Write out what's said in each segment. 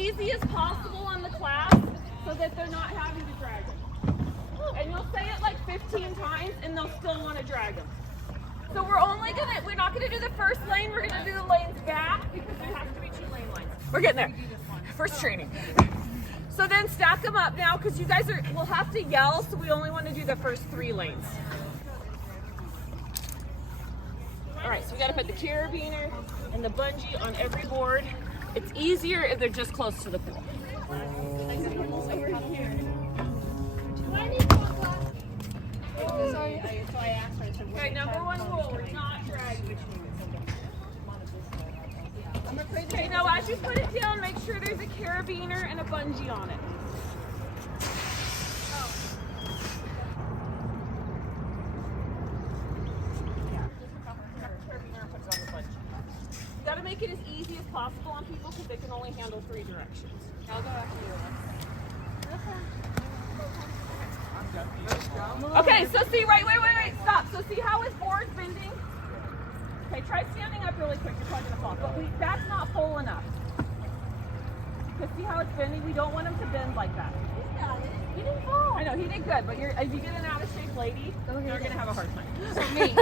easy as possible on the class so that they're not having to drag them. And you'll say it like 15 times and they'll still want to drag them. So we're not gonna do the first lane, we're gonna do the lanes back because there has to be 2 lane lines. We're getting there. First training. So then stack them up now because you guys will have to yell, so we only want to do the first 3 lanes. All right, so we gotta put the carabiner and the bungee on every board. It's easier if they're just close to the pool. Okay, number 1 rule, we're not dragging. Okay, now as you put it down, make sure there's a carabiner and a bungee on it. You gotta make it as easy as possible on people because they can only handle 3 directions. I'll go after you. Okay, so see, wait, stop. So see how his board's bending? Okay, try standing up really quick. You're probably gonna fall. But that's not full enough. Because see how it's bending? We don't want him to bend like that. He didn't fall. I know, he did good, but if you get an out of shape lady, you're gonna have a hard time. So me.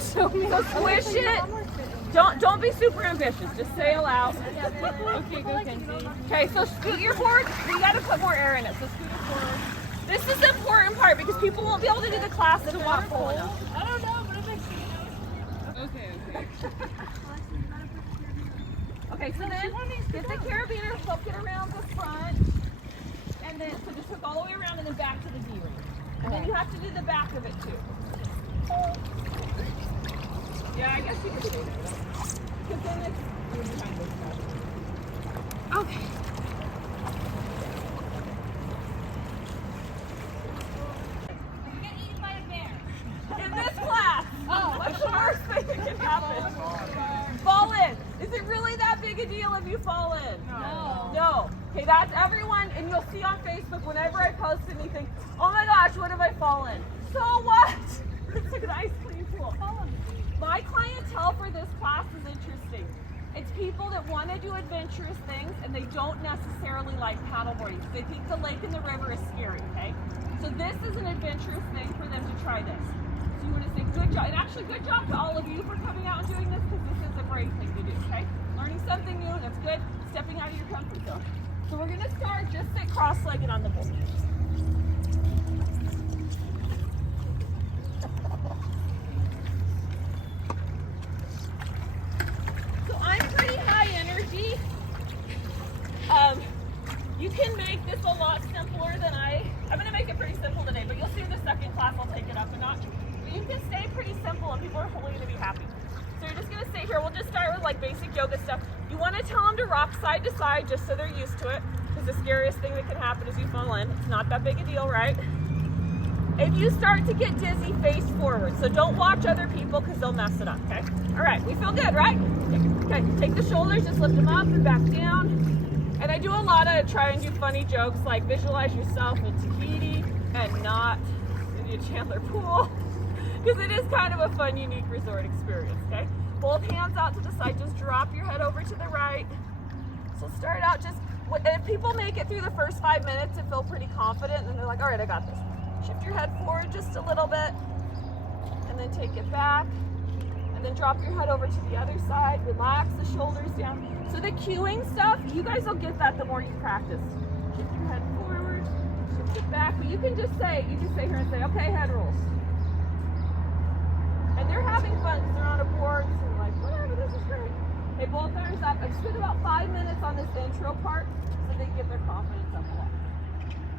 So squish it. Don't be super ambitious. Just sail out. Okay, go Kenzie. Okay, so scoot your board. You gotta put more air in it. So scoot it forward. This is the important part because people won't be able to do the class if it's not full enough. I don't know, but I'm actually Okay. Okay, so then get the carabiner, hook it around the front, and then so just hook all the way around and then back to the D-ring. And then you have to do the back of it too. Yeah, I guess you could say that. Because then it's behind this stuff. Okay. In this class, what's the worst thing that can happen? Fall in. Is it really that big a deal if you fall in? No. Okay, that's everyone, and you'll see on Facebook whenever I post anything, oh my gosh, what if I fall in? So what? It's like an ice cream pool. My clientele for this class is interesting. It's people that want to do adventurous things and they don't necessarily like paddleboarding. They think the lake and the river is scary, okay? So this is an adventurous thing for them to try this. So you want to say good job, and actually good job to all of you for coming out and doing this because this is a brave thing to do, okay? Learning something new, that's good. Stepping out of your comfort zone. So we're going to start, just sit cross-legged on the board. So I'm pretty high energy. You can make this a lot simpler than I'm going to make it pretty simple today, but you'll see in the second class I'll take it up a notch. But you can stay pretty simple and people are hopefully going to be happy. So you're just going to stay here. We'll just start with like basic yoga stuff. You want to tell them to rock side to side just so they're used to it. Because the scariest thing that can happen is you fall in. It's not that big a deal, right? If you start to get dizzy, face forward. So don't watch other people because they'll mess it up, okay? All right, we feel good, right? Okay, take the shoulders, just lift them up and back down. And I do a lot of try and do funny jokes like visualize yourself in Tahiti and not in the Chandler pool. Because it is kind of a fun, unique resort experience, okay? Both hands out to the side, just drop your head over to the right. So start out just, if people make it through the first 5 minutes and feel pretty confident, and then they're like, all right, I got this. Shift your head forward just a little bit, and then take it back, and then drop your head over to the other side, relax the shoulders down. So the cueing stuff, you guys will get that the more you practice. Shift your head forward, shift it back, but you can say here and say, okay, head rolls. And they're having fun because they're on a board, so they're like, whatever, this is great. Okay, both arms up. I've spent about 5 minutes on this intro part so they get their confidence up a lot.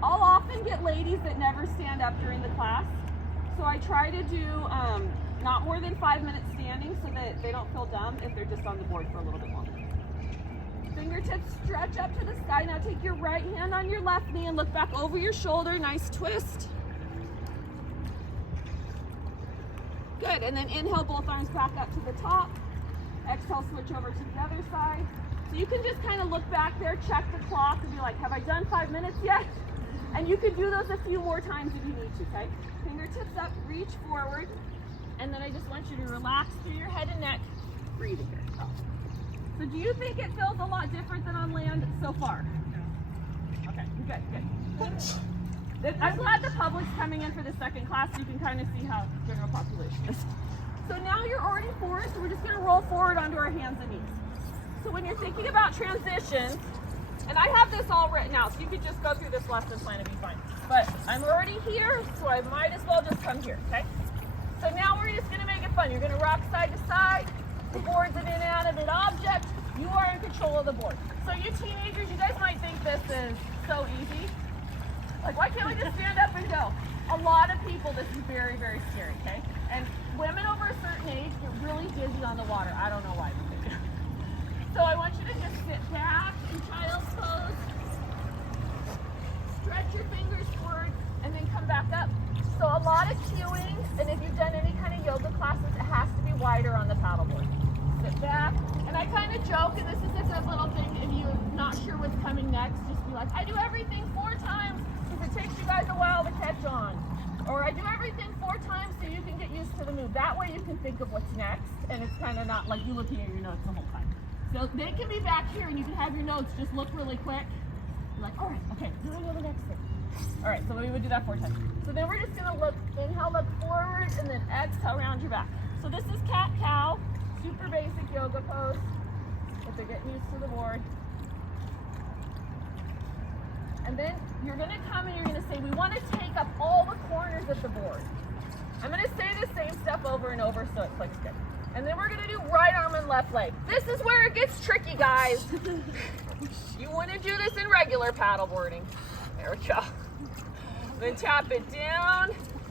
I'll often get ladies that never stand up during the class, so I try to do not more than 5 minutes standing so that they don't feel dumb if they're just on the board for a little bit longer. Fingertips stretch up to the sky. Now take your right hand on your left knee and look back over your shoulder. Nice twist. Good, and then inhale, both arms back up to the top. Exhale, switch over to the other side. So you can just kind of look back there, check the clock, and be like, have I done 5 minutes yet? And you can do those a few more times if you need to, okay? Fingertips up, reach forward, and then I just want you to relax through your head and neck, breathing here. So do you think it feels a lot different than on land so far? No. Okay, good, good. I'm glad the public's coming in for the second class so you can kind of see how general population is. So now you're already forward, so we're just going to roll forward onto our hands and knees. So when you're thinking about transitions, and I have this all written out, so you could just go through this lesson plan and be fine. But I'm already here, so I might as well just come here, okay? So now we're just going to make it fun. You're going to rock side to side. The board's an inanimate object. You are in control of the board. So you teenagers, you guys might think this is so easy. Like, why can't we just stand up and go? A lot of people, this is very, very scary, okay? And women over a certain age get really dizzy on the water. I don't know why, but they do. So I want you to just sit back in child's pose. Stretch your fingers forward and then come back up. So a lot of cueing, and if you've done any kind of yoga classes, it has to be wider on the paddleboard. Sit back, and I kind of joke, and this is a good little thing, if you're not sure what's coming next, just be like, I do everything 4 times, because it takes you guys a while to catch on. Or I do everything 4 times so you can get used to the move. That way you can think of what's next, and it's kind of not like you looking at your notes the whole time. So they can be back here, and you can have your notes just look really quick. You're like, all right, okay, here we go, the next thing. All right, so we would do that 4 times. So then we're just gonna look, inhale, look forward, and then exhale around your back. So this is cat-cow, super basic yoga pose, if they're getting used to the board. And then you're gonna come and you're gonna say, we wanna take up all the corners of the board. I'm gonna say the same stuff over and over so it clicks good. And then we're gonna do right arm and left leg. This is where it gets tricky, guys. You wanna do this in regular paddleboarding. There we go. Then tap it down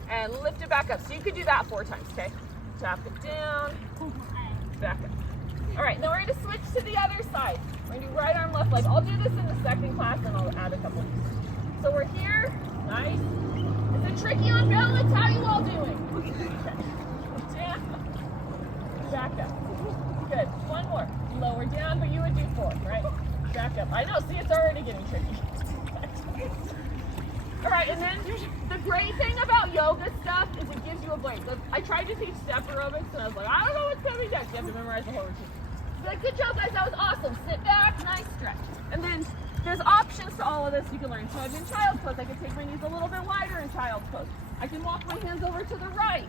and lift it back up. So you could do that 4 times, okay? Tap it down, back up. All right, now we're gonna switch to the other side. We're gonna do right arm, left leg. I'll do this in the second class and I'll add a couple. So we're here, nice. Is it tricky on balance? How you all doing? Okay. Down, back up. Good, 1 more. Lower down, but you would do 4, right? Back up. I know, see, it's already getting tricky. All right, and then the great thing about yoga stuff is it gives you a break. I tried to teach step aerobics, and I was like, I don't know what's coming next. You have to memorize the whole routine. Be like, good job, guys, that was awesome. Sit back, nice stretch. And then there's options to all of this you can learn. So I'm in child's pose. I can take my knees a little bit wider in child's pose. I can walk my hands over to the right.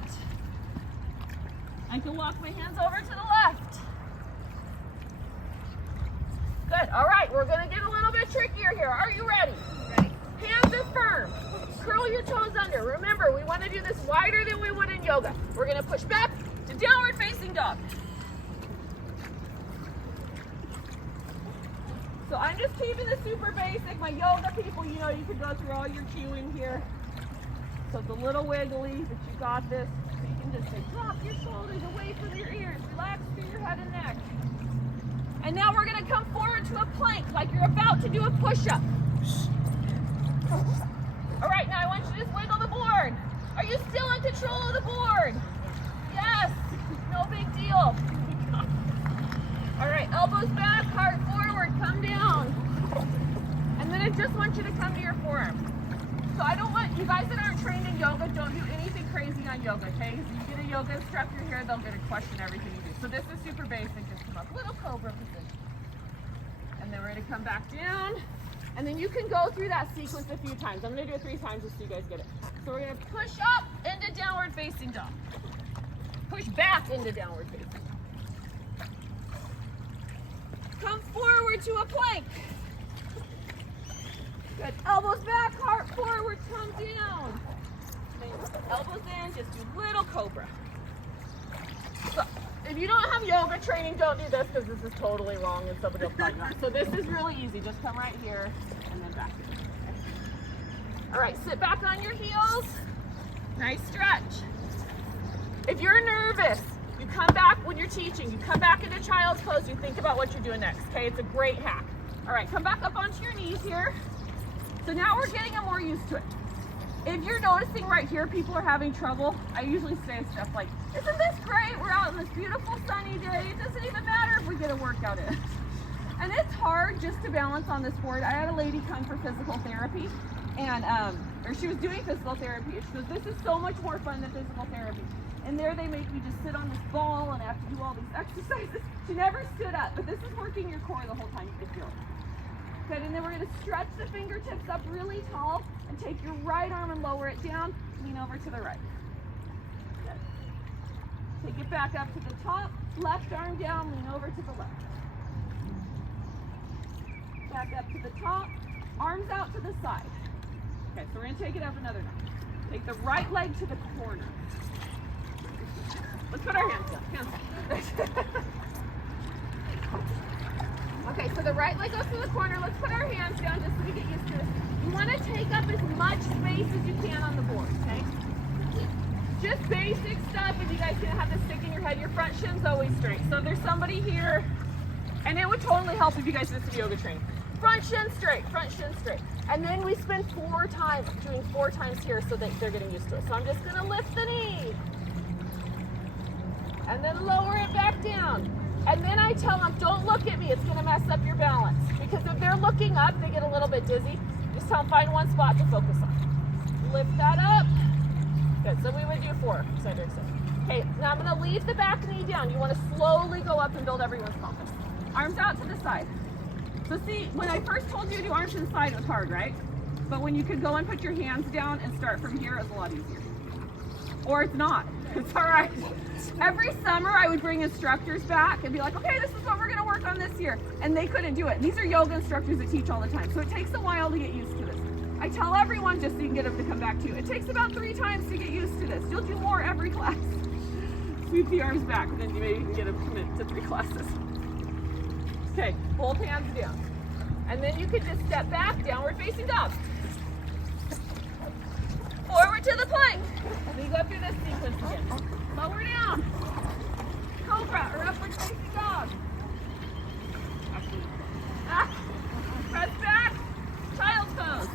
I can walk my hands over to the left. Good, all right, we're gonna get a little bit trickier here. Are you ready? Ready. Hands are firm. Curl your toes under. Remember, we want to do this wider than we would in yoga. We're going to push back to downward facing dog. So I'm just keeping this super basic. My yoga people, you know, you could go through all your cueing here. So it's a little wiggly, but you got this. So you can just say, drop your shoulders away from your ears. Relax through your head and neck. And now we're going to come forward to a plank, like you're about to do a push-up. All right, now I want you to just wiggle the board. Are you still in control of the board? Yes, no big deal. All right, elbows back, heart forward, come down. And then I just want you to come to your forearm. So I don't want, you guys that aren't trained in yoga, don't do anything crazy on yoga, okay? Because you get a yoga instructor here, they'll get to question everything you do. So this is super basic, just come up, little cobra position. And then we're gonna come back down. And then you can go through that sequence a few times. I'm gonna do it 3 times just so you guys get it. So we're gonna push up into downward facing dog. Push back into downward facing dog. Come forward to a plank. Good, elbows back, heart forward, come down. Then you put the elbows in, just do little cobra. So, if you don't have yoga training, don't do this because this is totally wrong and somebody will find out. So this is really easy. Just come right here and then back here. Okay. All right, sit back on your heels. Nice stretch. If you're nervous, you come back when you're teaching. You come back into child's pose. You think about what you're doing next. Okay, it's a great hack. All right, come back up onto your knees here. So now we're getting more used to it. If you're noticing right here, people are having trouble, I usually say stuff like, isn't this great? We're out on this beautiful sunny day. It doesn't even matter if we get a workout in. And it's hard just to balance on this board. I had a lady come for physical therapy, and or she was doing physical therapy. She goes, this is so much more fun than physical therapy. And And there they make me just sit on this ball and I have to do all these exercises. She never stood up, but this is working your core the whole time you can feel it. Good, and then we're gonna stretch the fingertips up really tall and take your right arm and lower it down, lean over to the right. Good. Take it back up to the top, left arm down, lean over to the left. Back up to the top, arms out to the side. Okay, so we're gonna take it up another notch. Take the right leg to the corner. Let's put our hands down. Hands down. Okay, so the right leg goes to the corner. Let's put our hands down just so we get used to this. You want to take up as much space as you can on the board, okay? Just basic stuff, and you guys can have this stick in your head. Your front shin's always straight. So if there's somebody here, and it would totally help if you guys did some yoga training. Front shin straight, front shin straight. And then we spend 4 times, doing 4 times here so that they're getting used to it. So I'm just gonna lift the knee. And then lower it back down. And then I tell them, don't look at me, it's gonna mess up your balance. Because if they're looking up, they get a little bit dizzy. Just tell them, find one spot to focus on. Lift that up. Good, so we would do 4, side to side. Okay, now I'm gonna leave the back knee down. You wanna slowly go up and build everyone's confidence. Arms out to the side. So see, when I first told you to do arms to the side, it was hard, right? But when you could go and put your hands down and start from here, it's a lot easier. Or it's not, it's all right. Every summer I would bring instructors back and be like, okay, this is what we're gonna work on this year. And they couldn't do it. These are yoga instructors that teach all the time. So it takes a while to get used to this. I tell everyone just so you can get them to come back to you. It takes about 3 times to get used to this. You'll do more every class. Sweep the arms back, and then you maybe can get them to commit to 3 classes. Okay, both hands down. And then you can just step back, downward facing dog. Forward to the plank. And then you go through this sequence again. Lower down. Cobra or upward facing dog. Press back. Child's pose.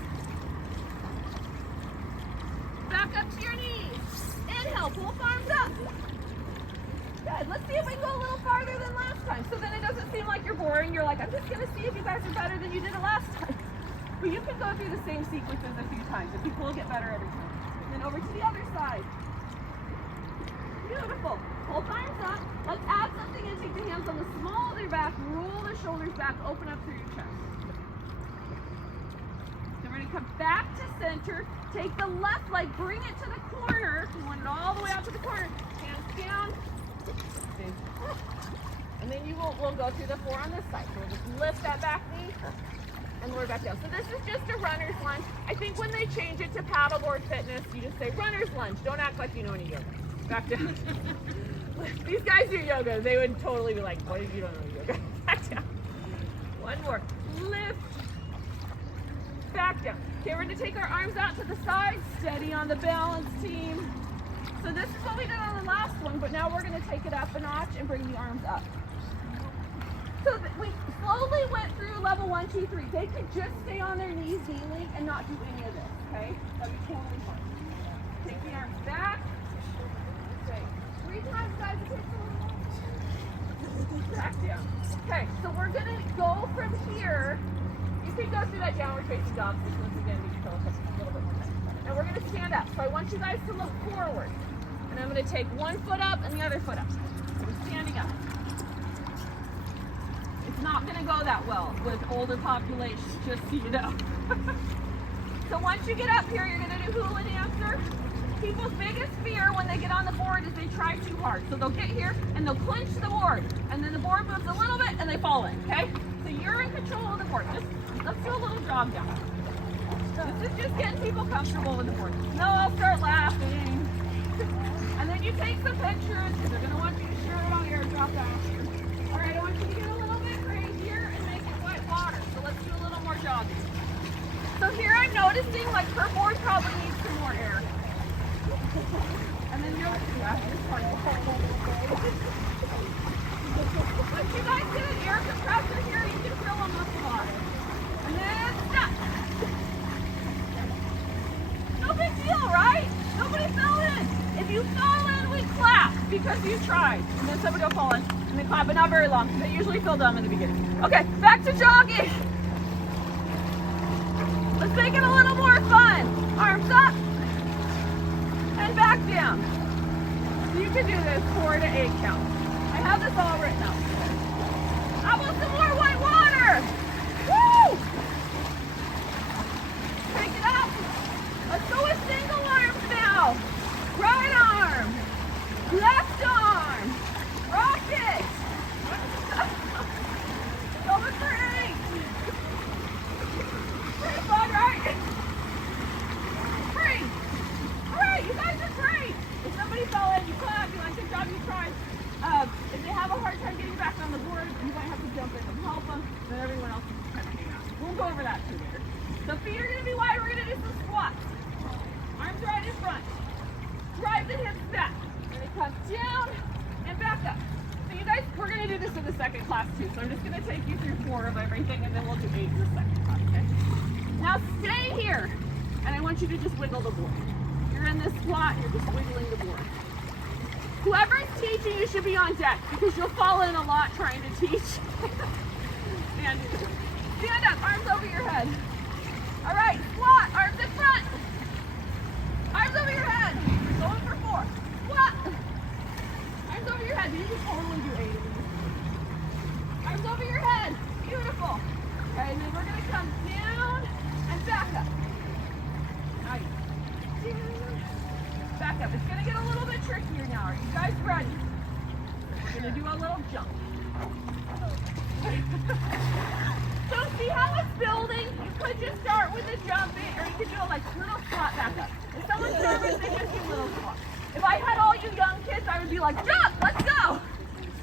Back up to your knees. Inhale, both arms up. Good. Let's see if we can go a little farther than last time. So then it doesn't seem like you're boring. You're like, I'm just going to see if you guys are better than you did it last time. But you can go through the same sequences a few times and people will get better every time. And then over to the other side. Beautiful. Both arms up. Let's add something in. Take the hands on the small of your back. Roll the shoulders back. Open up through your chest. Then we're going to come back to center. Take the left leg. Bring it to the corner. You want it all the way out to the corner. Hands down. And then we'll go through the 4 on this side. So we'll just lift that back knee and lower back down. So this is just a runner's lunge. I think when they change it to paddleboard fitness, you just say runner's lunge. Don't act like you know any yoga. Back down. These guys do yoga. They would totally be like, what if you don't know yoga? Back down. One more. Lift. Back down. Okay, we're going to take our arms out to the side. Steady on the balance, team. So this is what we did on the last one, but now we're going to take it up a notch and bring the arms up. So we slowly went through level 1, 2, 3. They could just stay on their knees kneeling and not do any of this, okay? That'd be totally fine. Take the arms back. Okay. 3 times, guys. It takes a little back down. Okay, so we're going to go from here. You can go through that downward facing dog sequence again. We can go a little bit more time. Now we're going to stand up. So I want you guys to look forward. And I'm going to take one foot up and the other foot up. So we're standing up. It's not going to go that well with older populations, just so you know. So once you get up here, you're going to do hula dancer. People's biggest fear when they get on the board is they try too hard. So they'll get here and they'll clinch the board. And then the board moves a little bit and they fall in, okay? So you're in control of the board. Let's do a little jog down. This is just getting people comfortable with the board. No, I'll start laughing. And then you take some pictures because they're going to want you to share it on airdrop after. All right, I want you to get a little bit crazier and make it wet water. So let's do a little more jogging. So here I'm noticing like her board probably needs some more air. And then you're this part. Once you guys get an air compressor here, you can fill them up a lot. And then stop. No big deal, right? Nobody fell in. If you fall in, we clap because you tried. And then somebody will fall in. And then clap, but not very long because they usually feel dumb in the beginning. Okay, back to jogging. Let's make it a little more fun. Arms up and back down. So you can do this 4 to 8 count. I have this all written out. How about some more white water? Woo! Take it up. Let's go with single arms now. Right arm. Left arm. Rock it. Going for 8. Pretty fun, right? Free. All right, you guys are great. If somebody fell in, you clap. You like, good job, you tried. If they have a hard time getting back on the board, you might have to jump in and help them. Then everyone else is kind of hang out. We'll go over that too later. The feet are going to be wide. We're going to do some squats. Arms right in front. Drive the hips back. We're going to come down and back up. So you guys, we're going to do this in the second class too. So I'm just going to take you through 4 of everything, and then we'll do 8 in the second class, okay? Now stay here, and I want you to just wiggle the board. You're in this squat, you're just wiggling the board. Whoever's teaching you should be on deck, because you'll fall in a lot trying to teach. Stand up, arms over your head. All right, squat, arms in front. Arms over your head. Going for 4. Squat. Arms over your head. You can totally do 8 of these. Arms over your head. Beautiful. Okay, and then we're going to come down and back up. Nice. Back up. It's going to get a little bit trickier now. Are you guys ready? We're going to do a little jump. So see how it's building? You could just start with a jump, or you could do a little squat back up. If someone's nervous, they just do little squats. If I had all you young kids, I would be like, jump, let's go.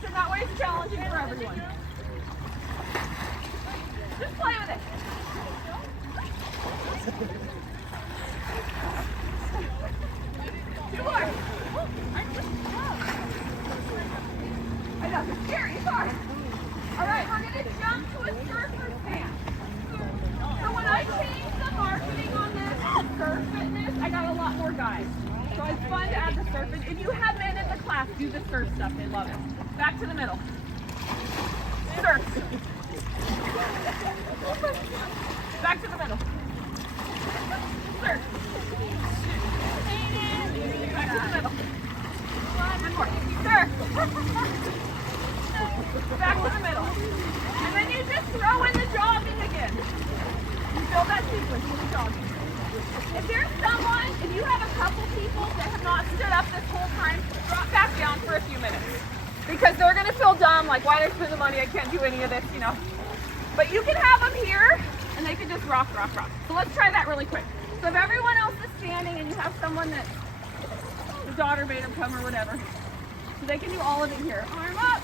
So that way it's challenging for everyone. Just play with it. Two more. I know, it's scary, it's hard. All right, we're going to jump to a surfer stand. So when I changed the marketing on this surf fitness, I got a lot more guys. So it's fun to add the surf. If you have men in the class, do the surf stuff. They love it. Back to the middle. Surf. Back to the middle. Surf. Back to the middle. One more. Surf. Back to the middle. And then you just throw in the jogging again. You build that sequence with the jogging. If there's someone, if you have a couple people that have not stood up this whole time, drop back down for a few minutes. Because they're going to feel dumb, like, why did I spend the money? I can't do any of this, you know. But you can have them here, and they can just rock, rock, rock. So let's try that really quick. So if everyone else is standing and you have someone that the daughter made them come or whatever, so they can do all of it here. Arm up.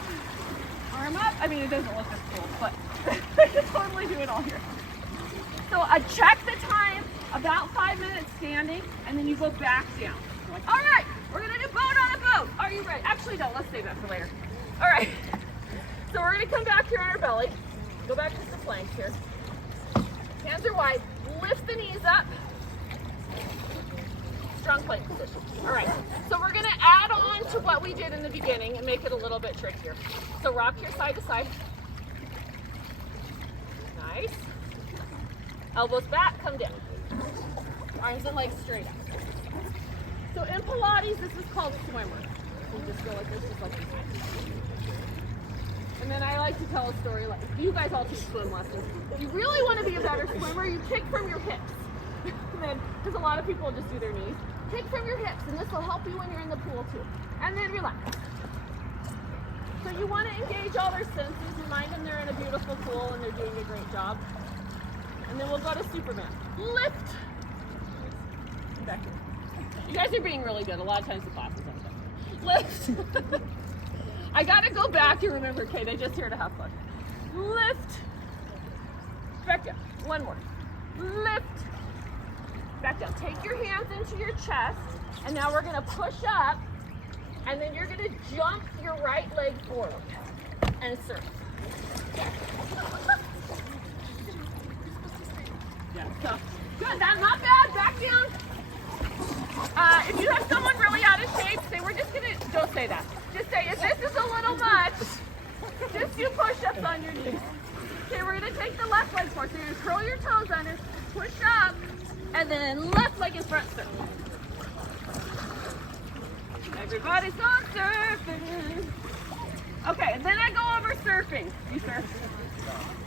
Arm up. I mean, it doesn't look as cool, but they can totally do it all here. So check the time, about 5 minutes standing, and then you go back down. Like, all right, we're going to do boat on a boat. Are you ready? Actually, no, let's save that for later. All right. So we're going to come back here on our belly. Go back to the planks here. Hands are wide. Lift the knees up. Strong plank position. All right. So we're going to add on to what we did in the beginning and make it a little bit trickier. So rock your side to side. Nice. Elbows back, come down. Arms and legs straight up. So in Pilates, this is called swimmer. You just go like this, just like this. And then I like to tell a story, like, you guys all take swim lessons. If you really want to be a better swimmer, you kick from your hips. And then, because a lot of people just do their knees. Kick from your hips, and this will help you when you're in the pool too. And then relax. So you want to engage all their senses, remind them they're in a beautiful pool and they're doing a great job. And then we'll go to Superman. Lift. Back here. You guys are being really good. A lot of times the class is on that. Lift. I gotta go back and remember, okay, they're just here to have fun. Lift. Back down. One more. Lift. Back down. Take your hands into your chest, and now we're gonna push up, and then you're gonna jump your right leg forward and surf. Yeah, so good. That's not bad. Back down. If you have someone really out of shape, say we're just gonna, don't say that. Just say, if this is a little much, just do push-ups on your knees. Okay, we're gonna take the left leg forward. So you're gonna curl your toes under, push up, and then left leg in front, surf. Everybody's gone surfing. Okay, and then I go over surfing. You surf?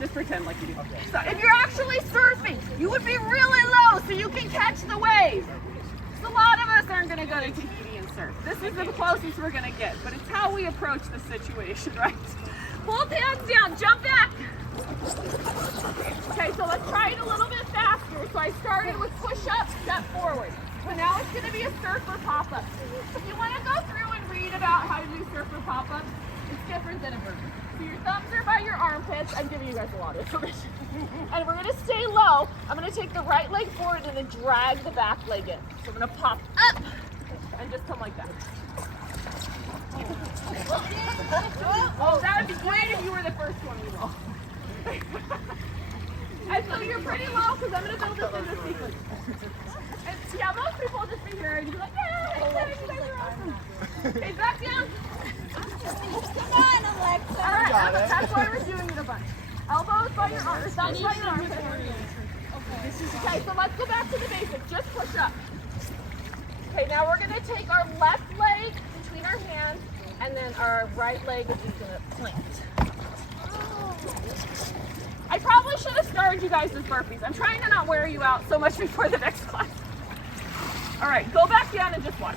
Just pretend like you do. So if you're actually surfing, you would be really low so you can catch the wave. So a lot of us aren't going to go to Tahiti and surf. This is the closest we're going to get, but it's how we approach the situation, right? Hold hands down, jump back. Okay, so let's try it a little bit faster. So I started with push-up, step forward. So now it's going to be a surfer pop-up. If you want to go through and read about how to do surfer pop-ups, it's different than a burpee. So your thumbs are by your armpits. I'm giving you guys a lot of information. And we're going to stay low. I'm going to take the right leg forward and then drag the back leg in. So I'm going to pop up and just come like that. Oh, that would be great if you were the first one to roll. And so you're pretty low because I'm going to build this into sequence. And yeah, most people will just be here and be like, yeah, you guys are awesome. Okay, back down. Come on, Alexa. All right, that's why we're doing it a bunch. Elbows by your arms, thumbs by your arms. Okay, so let's go back to the basics. Just push up. Okay, now we're going to take our left leg between our hands, and then our right leg is just going to plant. I probably should have started you guys with burpees. I'm trying to not wear you out so much before the next class. All right, go back down and just watch.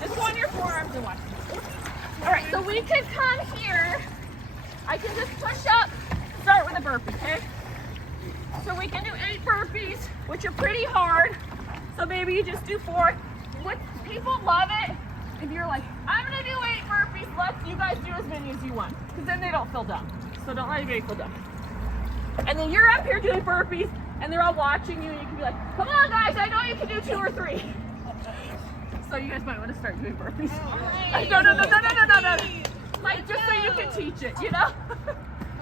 Just go on your forearms and watch. All right, so we could come here. I can just push up, start with a burpee, okay? So we can do 8 burpees, which are pretty hard. So maybe you just do 4. What people love it, if you're like, I'm gonna do 8 burpees, let you guys do as many as you want, because then they don't feel dumb. So don't let anybody feel dumb. And then you're up here doing burpees, and they're all watching you, and you can be like, come on guys, I know you can do 2 or 3. So you guys might want to start doing burpees. No. Like just so you can teach it, you know?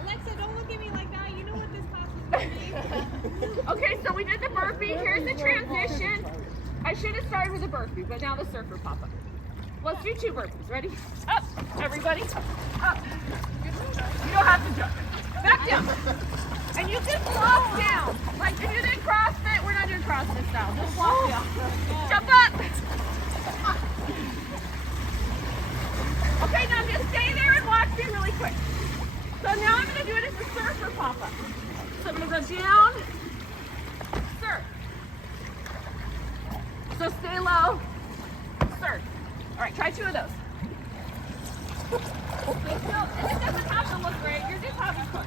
Alexa, don't look at me like that. You know what this class is going to be. Okay, so we did the burpee. Here's the transition. I should have started with a burpee, but now the surfer pop-up. Let's do 2 burpees. Ready? Up, everybody. Up. You don't have to jump. Back down. And you can flop down. Like if you did CrossFit, we're not doing CrossFit style. Just flop down. Jump up. Okay, now just stay there and watch me really quick. So now I'm going to do it as a surfer pop-up. So I'm going to go down, surf. So stay low, surf. All right, try 2 of those. It doesn't have to look great. You're just having fun.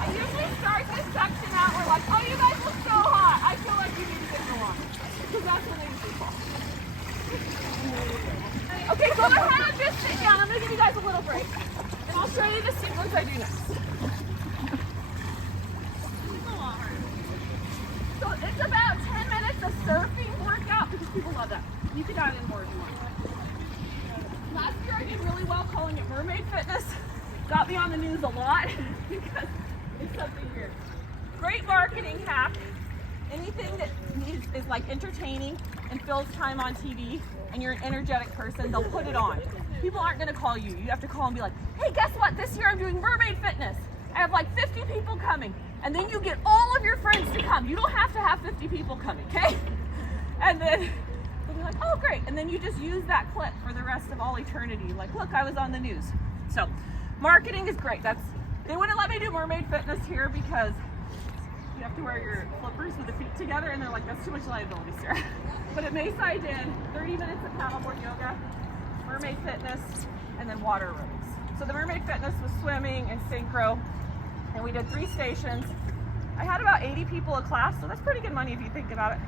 I usually start this section out. We're like, oh, you guys look so hot. I feel like you need to get along. Because that's when they usually fall. Okay, go ahead and just sit down. I'm going to give you guys a little break. And I'll show you the sequence I do next. So it's about 10 minutes of surfing workout because people love that. You can add in more if you want. Last year I did really well calling it mermaid fitness. Got me on the news a lot because it's something weird. Great marketing hack. Anything that is like entertaining and fills time on TV and you're an energetic person, they'll put it on. People aren't going to call you. You have to call and be like, hey, guess what? This year I'm doing mermaid fitness. I have like 50 people coming. And then you get all of your friends to come. You don't have to have 50 people coming, okay? And then they'll be like, oh, great. And then you just use that clip for the rest of all eternity. Like, look, I was on the news. So marketing is great. They wouldn't let me do mermaid fitness here because you have to wear your flippers with the feet together, and they're like, that's too much liability, Sarah. But at Mesa I did 30 minutes of paddleboard yoga, mermaid fitness, and then water aerobics. So the mermaid fitness was swimming and synchro, and we did 3 stations. I had about 80 people a class, so that's pretty good money if you think about it.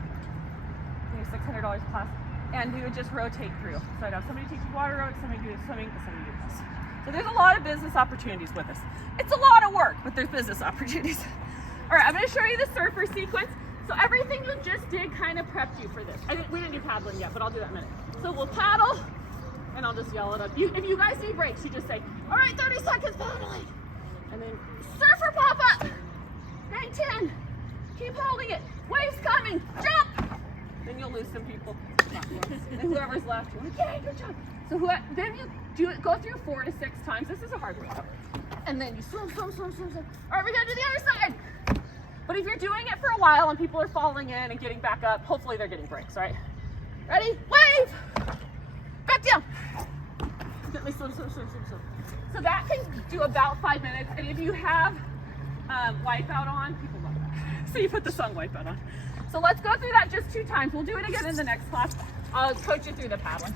Maybe $600 a class. And we would just rotate through. So I'd have somebody teaching water aerobics, somebody doing swimming, and somebody doing this. So there's a lot of business opportunities with this. It's a lot of work, but there's business opportunities. All right, I'm going to show you the surfer sequence. So everything you just did kind of prepped you for this. We didn't do paddling yet, but I'll do that in a minute. So we'll paddle, and I'll just yell it up. If you guys need breaks, you just say, all right, 30 seconds paddling. And then surfer pop up. Hang 10. Keep holding it. Waves coming. Jump. Then you'll lose some people. And whoever's left, you're like, yay, good job. So then you do it, go through 4 to 6 times. This is a hard workout. And then you swim. All right, we gotta do the other side. But if you're doing it for a while and people are falling in and getting back up, hopefully they're getting breaks, right? Ready? Wave! Back down. Gently swim, swim, swim, swim, swim. So that can do about 5 minutes. And if you have wipeout on, people love that. So you put the sun wipeout on. So let's go through that just 2 times. We'll do it again in the next class. I'll coach you through the paddling.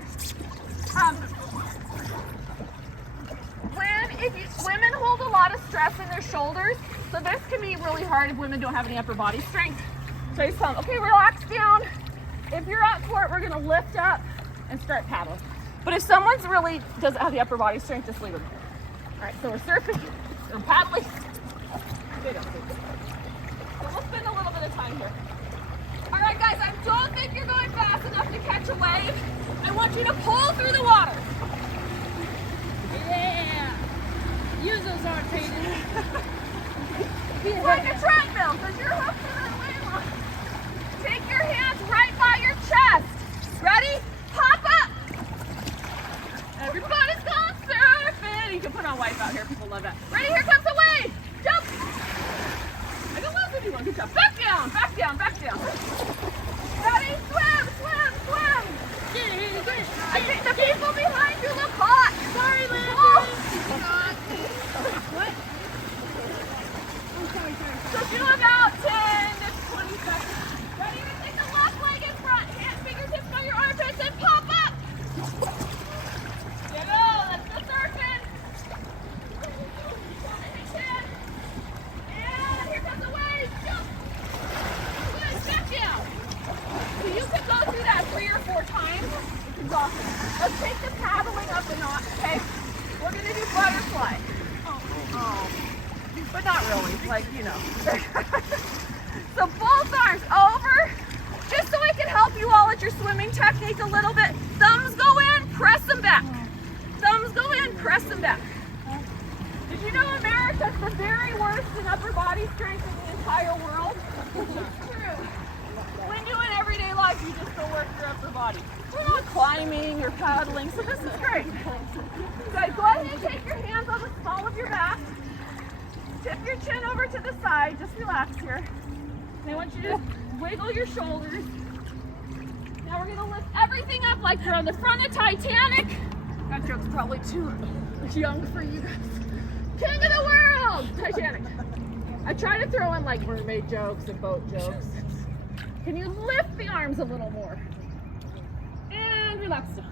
Women hold a lot of stress in their shoulders, so this can be really hard if women don't have any upper body strength. So I just tell them, okay, relax down. If you're up for it, we're gonna lift up and start paddling. But if someone's really doesn't have the upper body strength, just leave them. All right, so we're surfing, we're paddling. They don't do it. So we'll spend a little bit of time here. All right, guys, I don't think you're going fast enough to catch a wave. I want you to pull through the water. Yeah. Use those arms, Hayden. It's like a treadmill, because your hooks are that way long. Take your hands right by your chest. Ready? Pop up. Everybody's gone surfing. You can put on wipeout here. People love that. Ready? Here comes a wave. Jump. I don't love anyone. Good job. Back down, back down, back down. Ready? Swim, swim, swim. I think the people behind you look hot. Sorry, Liz. What? So do about 10 to 20 seconds. Ready to take the left leg in front. Hands, fingertips on your armpits and pop up. Get go. Let's go surfing. And here comes the wave. Jump. Good. Back down. So you could go through that 3 or 4 times. It's exhausting. Let's take the paddling up a notch, okay? We're going to do butterfly. Oh. But not really, like, you know. So both arms over, just so I can help you all at your swimming technique a little bit. Thumbs go in, press them back. Thumbs go in, press them back. Did you know America's the very worst in upper body strength in the entire world? It's true. When doing everyday life, you just go work your upper body. We're not climbing or paddling, so this is great. Guys, go ahead and take your hands on the small of your back. Tip your chin over to the side. Just relax here. And I want you to wiggle your shoulders. Now we're going to lift everything up like we're on the front of Titanic. That joke's probably too young for you guys. King of the world! Titanic. I try to throw in like mermaid jokes and boat jokes. Can you lift the arms a little more? And relax down.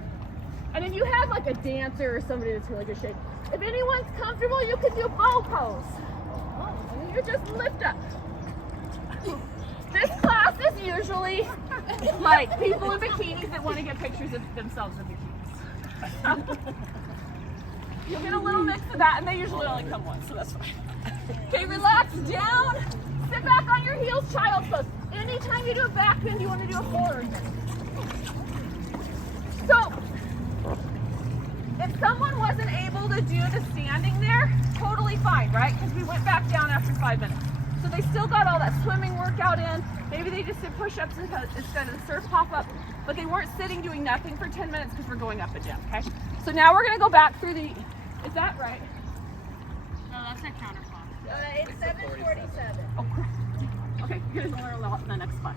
And if you have like a dancer or somebody that's really good shape, if anyone's comfortable, you can do bow pose. And then you just lift up. This class is usually like people in bikinis that want to get pictures of themselves in bikinis. You'll get a little mix of that, and they usually only come once, so that's fine. Okay, relax down. Sit back on your heels, child's pose. Anytime you do a back bend, you want to do a forward bend. So, if someone wasn't able to do the standing there, totally fine, right? Because we went back down after 5 minutes. So they still got all that swimming workout in. Maybe they just did push-ups instead of the surf pop-up, but they weren't sitting doing nothing for 10 minutes because we're going up and down, okay? So now we're gonna go back through the, is that right? No, that's a counterclock. It's 7:47. Oh, crap. Okay, you're gonna learn a lot in the next class.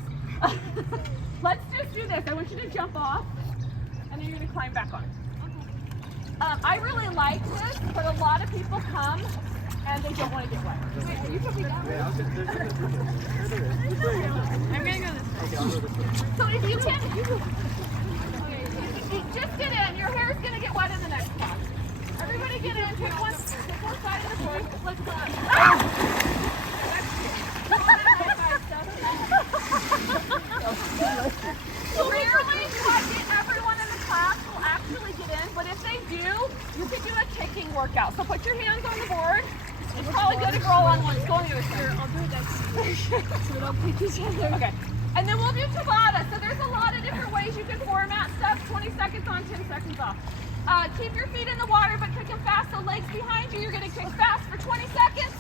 Let's just do this. I want you to jump off, and then you're gonna climb back on. I really like this, but a lot of people come and they don't want to get wet. Wait, you can be down. I'm gonna go this way. So if you can, you just get in. Your hair's gonna get wet in the next class. Everybody get in. Pick one side of the board. Let's go. Rarely everyone in the class will actually get in, but if they do, you can do a kicking workout. So put your hands on the board. It's probably good to roll on one. Go on the other side. I'll do that so we don't pick each other. Okay. And then we'll do Tabata. So there's a lot of different ways you can format stuff. 20 seconds on, 10 seconds off. Keep your feet in the water, but kick them fast. So legs behind you, you're going to kick fast for 20 seconds.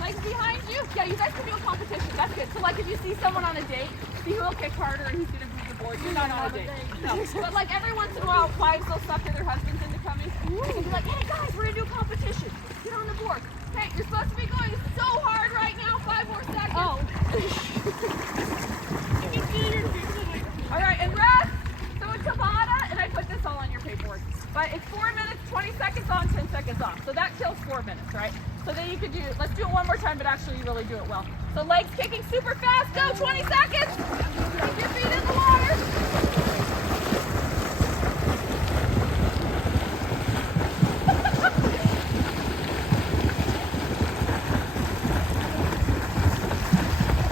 Legs behind you. Yeah, you guys can do a competition. That's good. So like if you see someone on a date, see who will kick harder and who's going to move the board. You're not on a date. No. But like every once in a while, wives will sucker their husbands into coming. And be like, hey guys, we're going to do a competition. Get on the board. Okay, you're supposed to be going so hard right now. 5 more seconds. Oh. You can feel your fingers like. All right, and rest. So it's Tabata, and I put this all on your paperwork. But it's 4 minutes, 20 seconds on, 10 seconds off. So that kills 4 minutes, right? So then you could do, let's do it one more time, but actually you really do it well. So legs kicking super fast. Go, 20 seconds. Keep your feet in the water.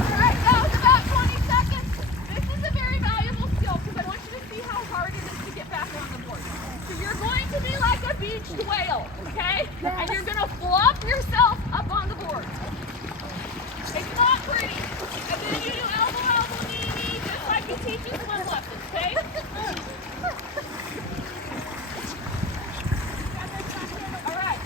All right, that was about 20 seconds. This is a very valuable skill because I want you to see how hard it is to get back on the board. So you're going to be like a beached whale, okay? And you're going to flop yourself up on the board. It's not pretty. And then you do elbow, elbow, knee, knee, just like you teach in swim lessons, okay? All right.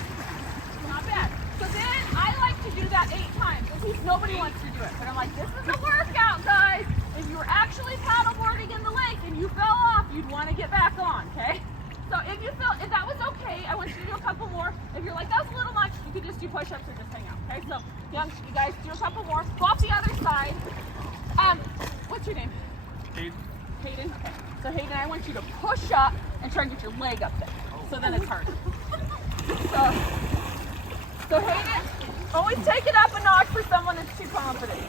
Not bad. So then I like to do that 8 times. At least nobody wants to do it. But I'm like, this is a workout, guys. If you were actually paddleboarding in the lake and you fell off, you'd want to get back on, okay? So if that was okay, I want you to do a couple more. If you're like, that was a little much, you could just do push-ups or just hang out, okay? So young, you guys do a couple more. Go off the other side. What's your name? Hayden. Hayden? Okay. So Hayden, I want you to push up and try and get your leg up there. So then it's harder. So Hayden, always take it up a notch for someone that's too confident.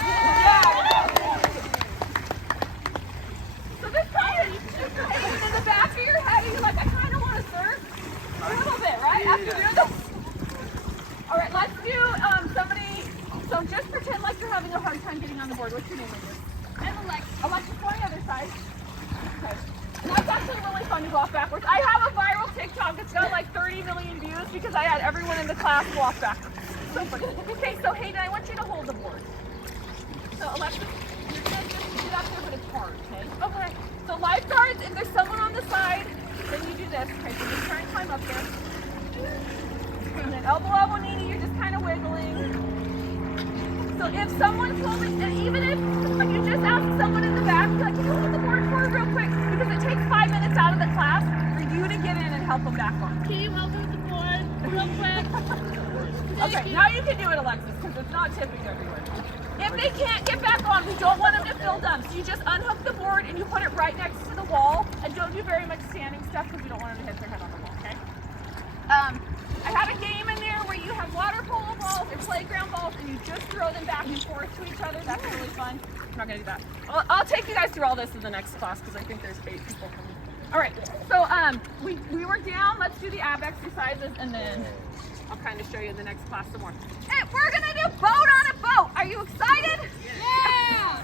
Yeah. So this kind of in the back of your head, you're like, I kind of want to surf. A little bit, right? After doing this. All right, let's do somebody. So just pretend like you're having a hard time getting on the board. What's your name, Alexa? I'm Alexa. Alexa's going the other side. Okay. And that's actually really fun to go off backwards. I have a viral TikTok. It's got like 30 million views because I had everyone in the class go off backwards. So funny. Okay, so Hayden, I want you to hold the board. So Alexa, you're gonna just get up there, but it's hard, okay? Okay. So lifeguards, if there's someone on the side, then you do this. Okay, so just try and climb up there. And then elbow, elbow, knee, knee, you're just kind of wiggling. So if someone's holding, and even if like you just ask someone in the back, like, can you hold the board for real quick? Because it takes 5 minutes out of the class for you to get in and help them back on. Can you help me with the board real quick? Okay, now you can do it, Alexis, because it's not tipping everywhere. If they can't get back on, we don't want them to feel dumb. So you just unhook the board and you put it right next to the wall. And don't do very much standing stuff because we don't want them to hit their head on the wall, okay? I have a game in there where you have water polo balls or playground balls and you just throw them back and forth to each other. That's really fun. I'm not going to do that. I'll take you guys through all this in the next class because I think there's 8 people coming. All right, so we were down. Let's do the ab exercises and then I'll kind of show you in the next class some more. Hey, we're going to do boat on a boat. Are you excited? Yeah!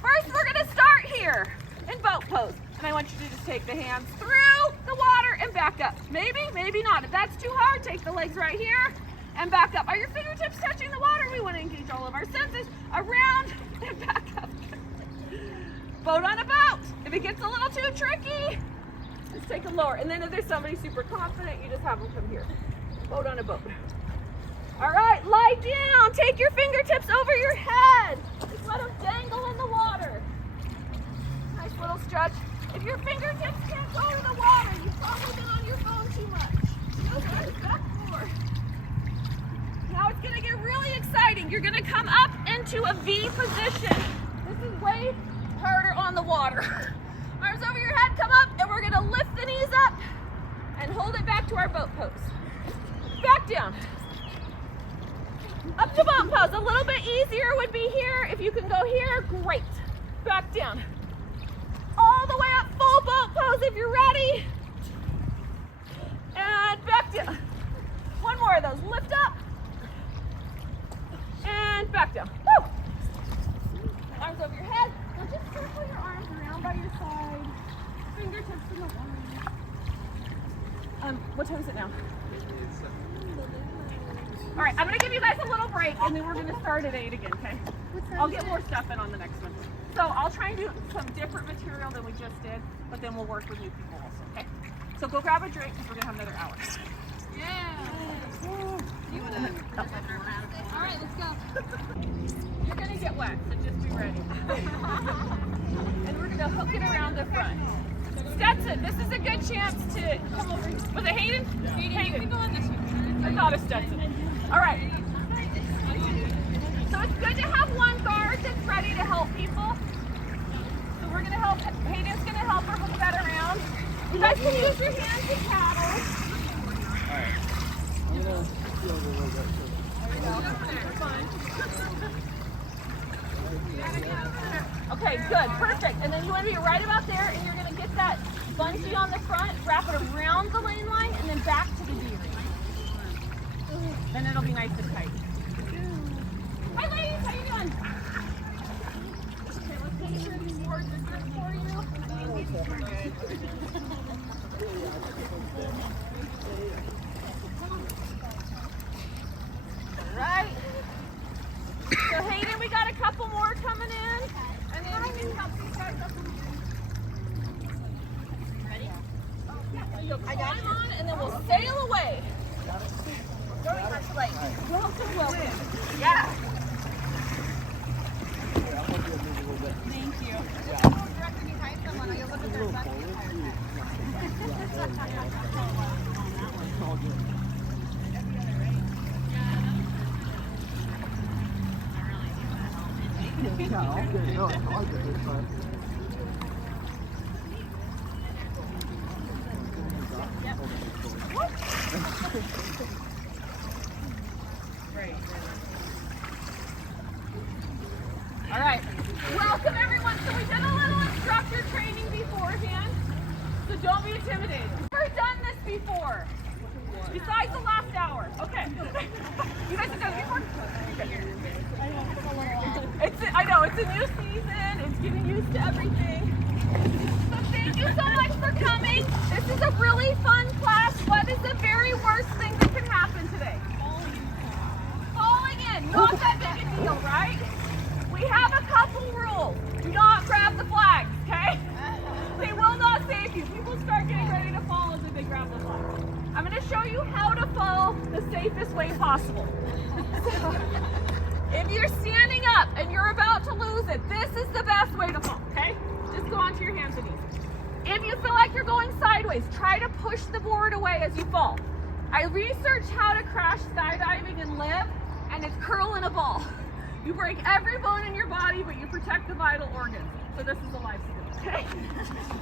First, we're going to start here in boat pose. And I want you to just take the hands through the water and back up. Maybe, maybe not. If that's too hard, take the legs right here and back up. Are your fingertips touching the water? We want to engage all of our senses. Around and back up. Boat on a boat. If it gets a little too tricky, just take a lower. And then if there's somebody super confident, you just have them come here. Boat on a boat. All right, lie down. Take your fingertips over your head. Just let them dangle in the water. Nice little stretch. If your fingertips can't go to the water, you've probably been on your phone too much. No good. Back forward. Now it's going to get really exciting. You're going to come up into a V position. This is way harder on the water. Arms over your head, come up, and we're going to lift the knees up and hold it back to our boat pose. Back down. Up to boat pose. A little bit easier would be here. If you can go here, great. Back down. All the way up, full boat pose if you're ready. And back down. One more of those. Lift up. And back down. Woo! Arms over your head. Now just circle your arms around by your side. Fingertips in the water. What time is it now? All right, I'm going to give you guys a little break, and then we're going to start at 8 again, okay? I'll get more stuff in on the next one. So I'll try and do some different material than we just did, but then we'll work with new people also, okay? So go grab a drink, because we're going to have another hour. Yeah! You want to... All right, let's go. You're going to get wet, so just be ready. And we're going to hook it around the front. Step This is a good chance to come over. Was it Hayden? You can go on this one. I thought it Stetson. All right. So it's good to have one guard that's ready to help people. So we're gonna help. Hayden's gonna help her move that around. You guys can use your hands to paddle. Okay, good, perfect. And then you want to be right about there, and you're going to get that bungee on the front, wrap it around the lane line, and then back to the D-ring. Then it'll be nice and tight. Hi, ladies, how you doing? Okay, let's make sure these boards are good for you. All right. So Hayden, we got a couple more coming in, and then we can help these guys up. Ready? Yeah. So you'll climb on, and then we'll sail away. Going much like welcome, welcome. Yeah. Thank you. Directly behind someone, you'll look at their butt the entire time. All right. Welcome, everyone. So we did a little instructor training beforehand, so don't be intimidated. Never done this before, besides the last hour. Okay. You guys have done it before? I know, it's a new season. It's getting used to everything. So thank you so much for coming. This is a really fun class. What is the very worst thing that can happen today? Falling in. Not that big a deal, right? We have a couple rules. Do not grab the flags, okay? They will not save you. People start getting ready to fall as they grab the flags. I'm going to show you how to fall the safest way possible. If you're standing up and you're about to lose it, this is the best way to fall, okay? Just go onto your hands and knees. If you feel like you're going sideways, try to push the board away as you fall. I researched how to crash skydiving and live, and it's curl in a ball. You break every bone in your body, but you protect the vital organs. So this is a life skill, okay?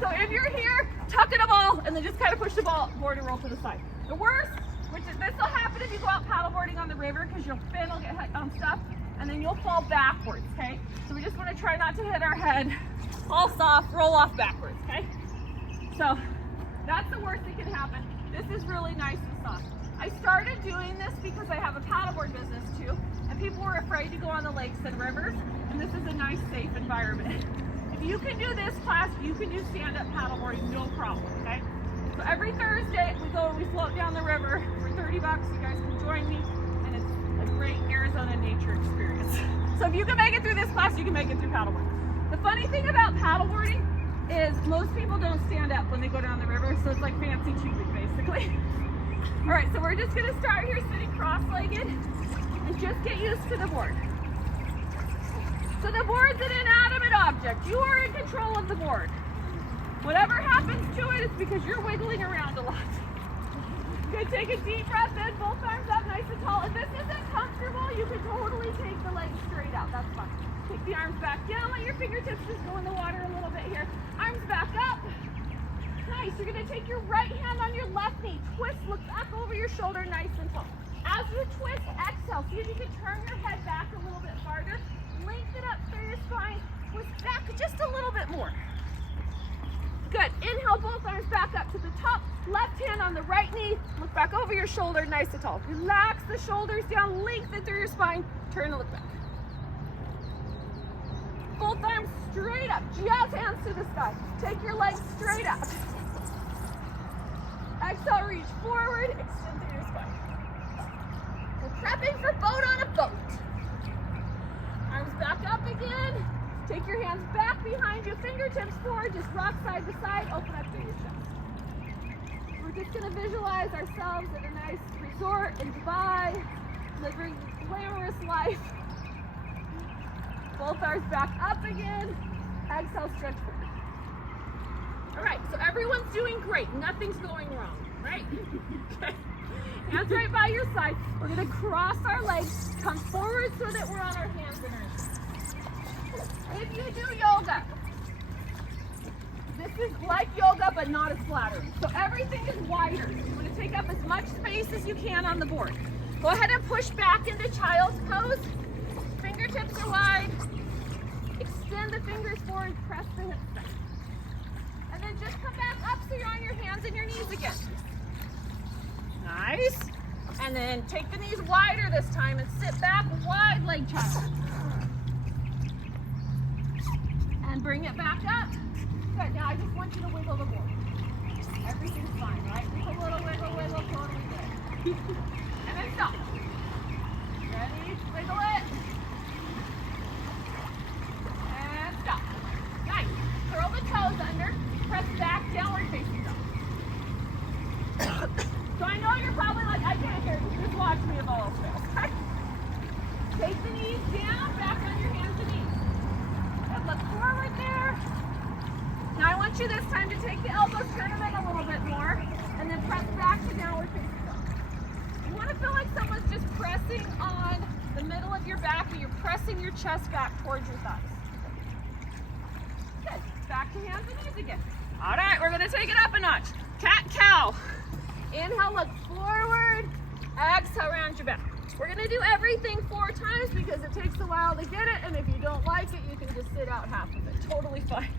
So if you're here, tuck in a ball, and then just kind of push the board and roll to the side. The worst, which is this will happen if you go out paddleboarding on the river, because your fin will get hit on stuff, and then you'll fall backwards, okay? So we just want to try not to hit our head. All soft, roll off backwards, okay? So that's the worst that can happen. This is really nice and soft. I started doing this because I have a paddleboard business too, and people were afraid to go on the lakes and rivers, and this is a nice, safe environment. If you can do this class, you can do stand-up paddleboarding, no problem, okay? So every Thursday, we go and we float down the river for $30. You guys can join me, and it's a great Arizona nature experience. So if you can make it through this class, you can make it through paddleboarding. The funny thing about paddleboarding is most people don't stand up when they go down the river, so it's like fancy tubing, basically. All right, so we're just gonna start here sitting cross-legged and just get used to the board. So the board's an inanimate object. You are in control of the board. Whatever happens to it is because you're wiggling around a lot. Good, take a deep breath in, both arms up nice and tall. If this isn't comfortable, you can totally take the legs straight out, that's fine. Take the arms back down, let your fingertips just go in the water a little bit here. Arms back up. Nice, you're gonna take your right hand on your left knee, twist, look back over your shoulder, nice and tall. As you twist, exhale, see if you can turn your head back a little bit farther, lengthen up through your spine, twist back just a little bit more. Good, inhale, both arms back up to the top, left hand on the right knee, look back over your shoulder, nice and tall. Relax the shoulders down, lengthen through your spine, turn and look back. Both arms straight up, just hands to the sky. Take your legs straight up. Exhale, reach forward, extend through your spine. We're prepping for boat on a boat. Arms back up again. Take your hands back behind you, fingertips forward, just rock side to side, open up through your chest. We're just gonna visualize ourselves at a nice resort in Dubai, living a glamorous life. Both arms back up again. Exhale, stretch forward. All right, so every everyone's doing great. Nothing's going wrong, right? Okay. Hands right by your side. We're gonna cross our legs, come forward so that we're on our hands and our knees. If you do yoga, this is like yoga, but not as flattering. So everything is wider. You want to take up as much space as you can on the board. Go ahead and push back into child's pose. Fingertips are wide. Extend the fingers forward, press the hips back. And then just come back up so you're on your hands and your knees again. Nice. And then take the knees wider this time and sit back, wide leg child. And bring it back up. Good, now I just want you to wiggle the board. Everything's fine, right? Just a little wiggle, wiggle, totally good. And then stop. Ready? Wiggle it. And stop. Nice. Curl the toes under. Press back, downward facing dog. So I know you're probably like, I can't hear you. Just watch me evolve. Okay? Take the knees down, back on your hands and knees. Good, look forward there. Now I want you this time to take the elbows, turn them in a little bit more, and then press back to downward facing dog. You want to feel like someone's just pressing on the middle of your back, but you're pressing your chest back towards your thighs. Good. Back to hands and knees again. All right, we're going to take it up a notch. Cat-cow. Inhale, look forward. Exhale, round your back. We're going to do everything 4 times because it takes a while to get it, and if you don't like it, you can just sit out half of it. Totally fine.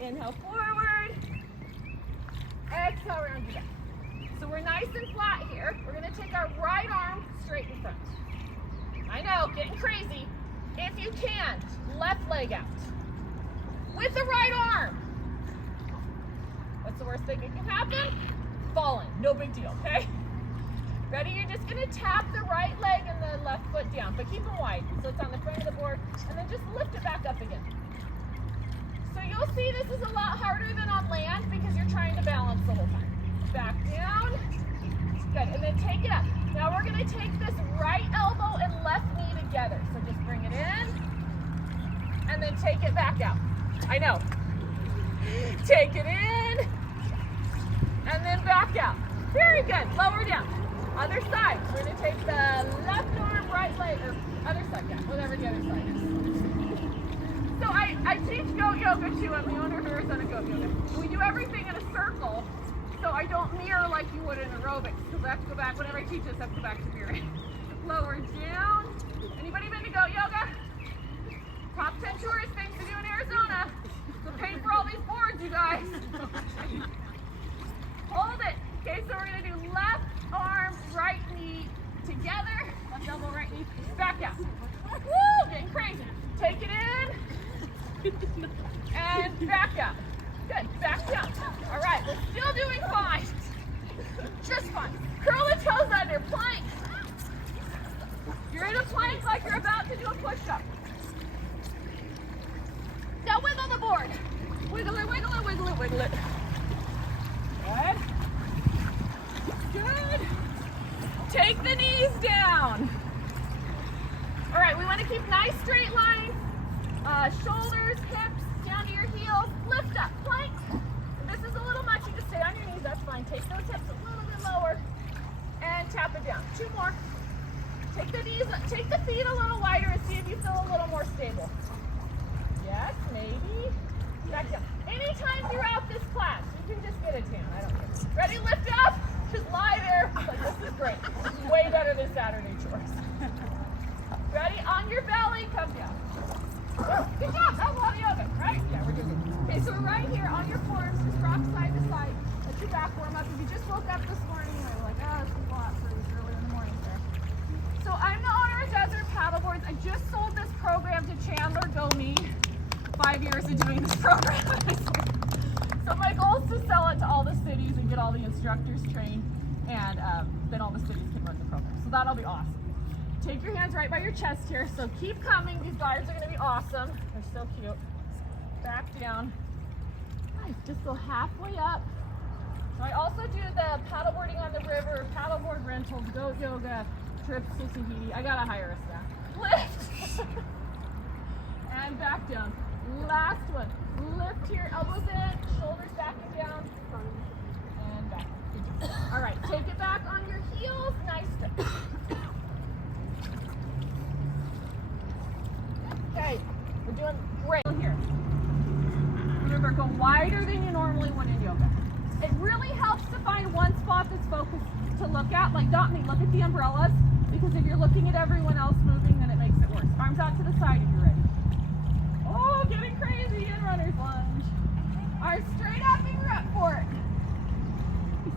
Inhale, forward. Exhale, round your back. So we're nice and flat here. We're going to take our right arm straight in front. I know, getting crazy. If you can, left leg out. With the right arm. What's the worst thing that can happen? Falling. No big deal, okay? Ready? You're just going to tap the right leg and the left foot down, but keep them wide so it's on the front of the board, and then just lift it back up again. So you'll see this is a lot harder than on land because you're trying to balance the whole time. Back down. Good. And then take it up. Now we're going to take this right elbow and left knee together. So just bring it in and then take it back out. I know. Take it in and then back out. Very good. Lower down. Other side. We're going to take the left arm, right leg, or other side, yeah, whatever the other side is. So I teach goat yoga too. I'm the owner of Arizona Goat Yoga. We do everything in a circle, so I don't mirror like you would in aerobics, because I have to go back. Whenever I teach this, I have to go back to mirroring. Lower down. Anybody been to goat yoga? Top 10 tourist things to do in Arizona. So pay for all these boards, you guys. Hold it. Okay, so we're going to do left arm, right knee together. Left elbow, right knee. Back out. Woo! Getting crazy. Take it in. And back out. Good. Back down. All right. We're still doing fine. Just fine. Curl the toes under. Plank. You're in a plank like you're about to do a push-up. Now wiggle the board. Wiggle it, wiggle it, wiggle it, wiggle it. Good. Good. Take the knees down. All right, we want to keep nice straight lines. Shoulders, hips, down to your heels. Lift up, plank. If this is a little much, you just stay on your knees, that's fine. Take those hips a little bit lower and tap it down. 2 more. Take the feet a little wider and see if you feel a little more stable. Yes, maybe. Back down. Anytime throughout this class, you can just get a tan. I don't care. Ready? Lift up. Just lie there. Like, this is great. This is way better than Saturday chores. Ready? On your belly, come down. Good job. That was a lot of yoga, right? Yeah, we're doing good. Okay, so we're right here on your forms. Just rock side to side. Let your back warm up. If you just woke up this morning and you're like, oh, this is a lot for you early in the morning there. So I'm the owner of Desert Paddleboards. I just sold this program to Chandler Go Me. 5 years of doing this program. So my goal is to sell it to all the cities and get all the instructors trained, and then all the cities can run the program. So that'll be awesome. Take your hands right by your chest here. So keep coming. These guys are going to be awesome. They're so cute. Back down. Nice. Just go halfway up. So I also do the paddleboarding on the river, paddleboard rentals, goat yoga, trips to Tahiti. I gotta hire a staff. Lift. And back down. Last one. Lift lift here, elbows in, shoulders back and down, and back. All right, take it back on your heels, nice stretch. Okay, we're doing great here. Remember, go wider than you normally would in yoga. It really helps to find one spot that's focused to look at, like not me, look at the umbrellas, because if you're looking at everyone else moving, then it makes it worse. Arms out to the side if you're ready. Oh, getting crazy in runner's lunge. Arms straight up and you're up for it.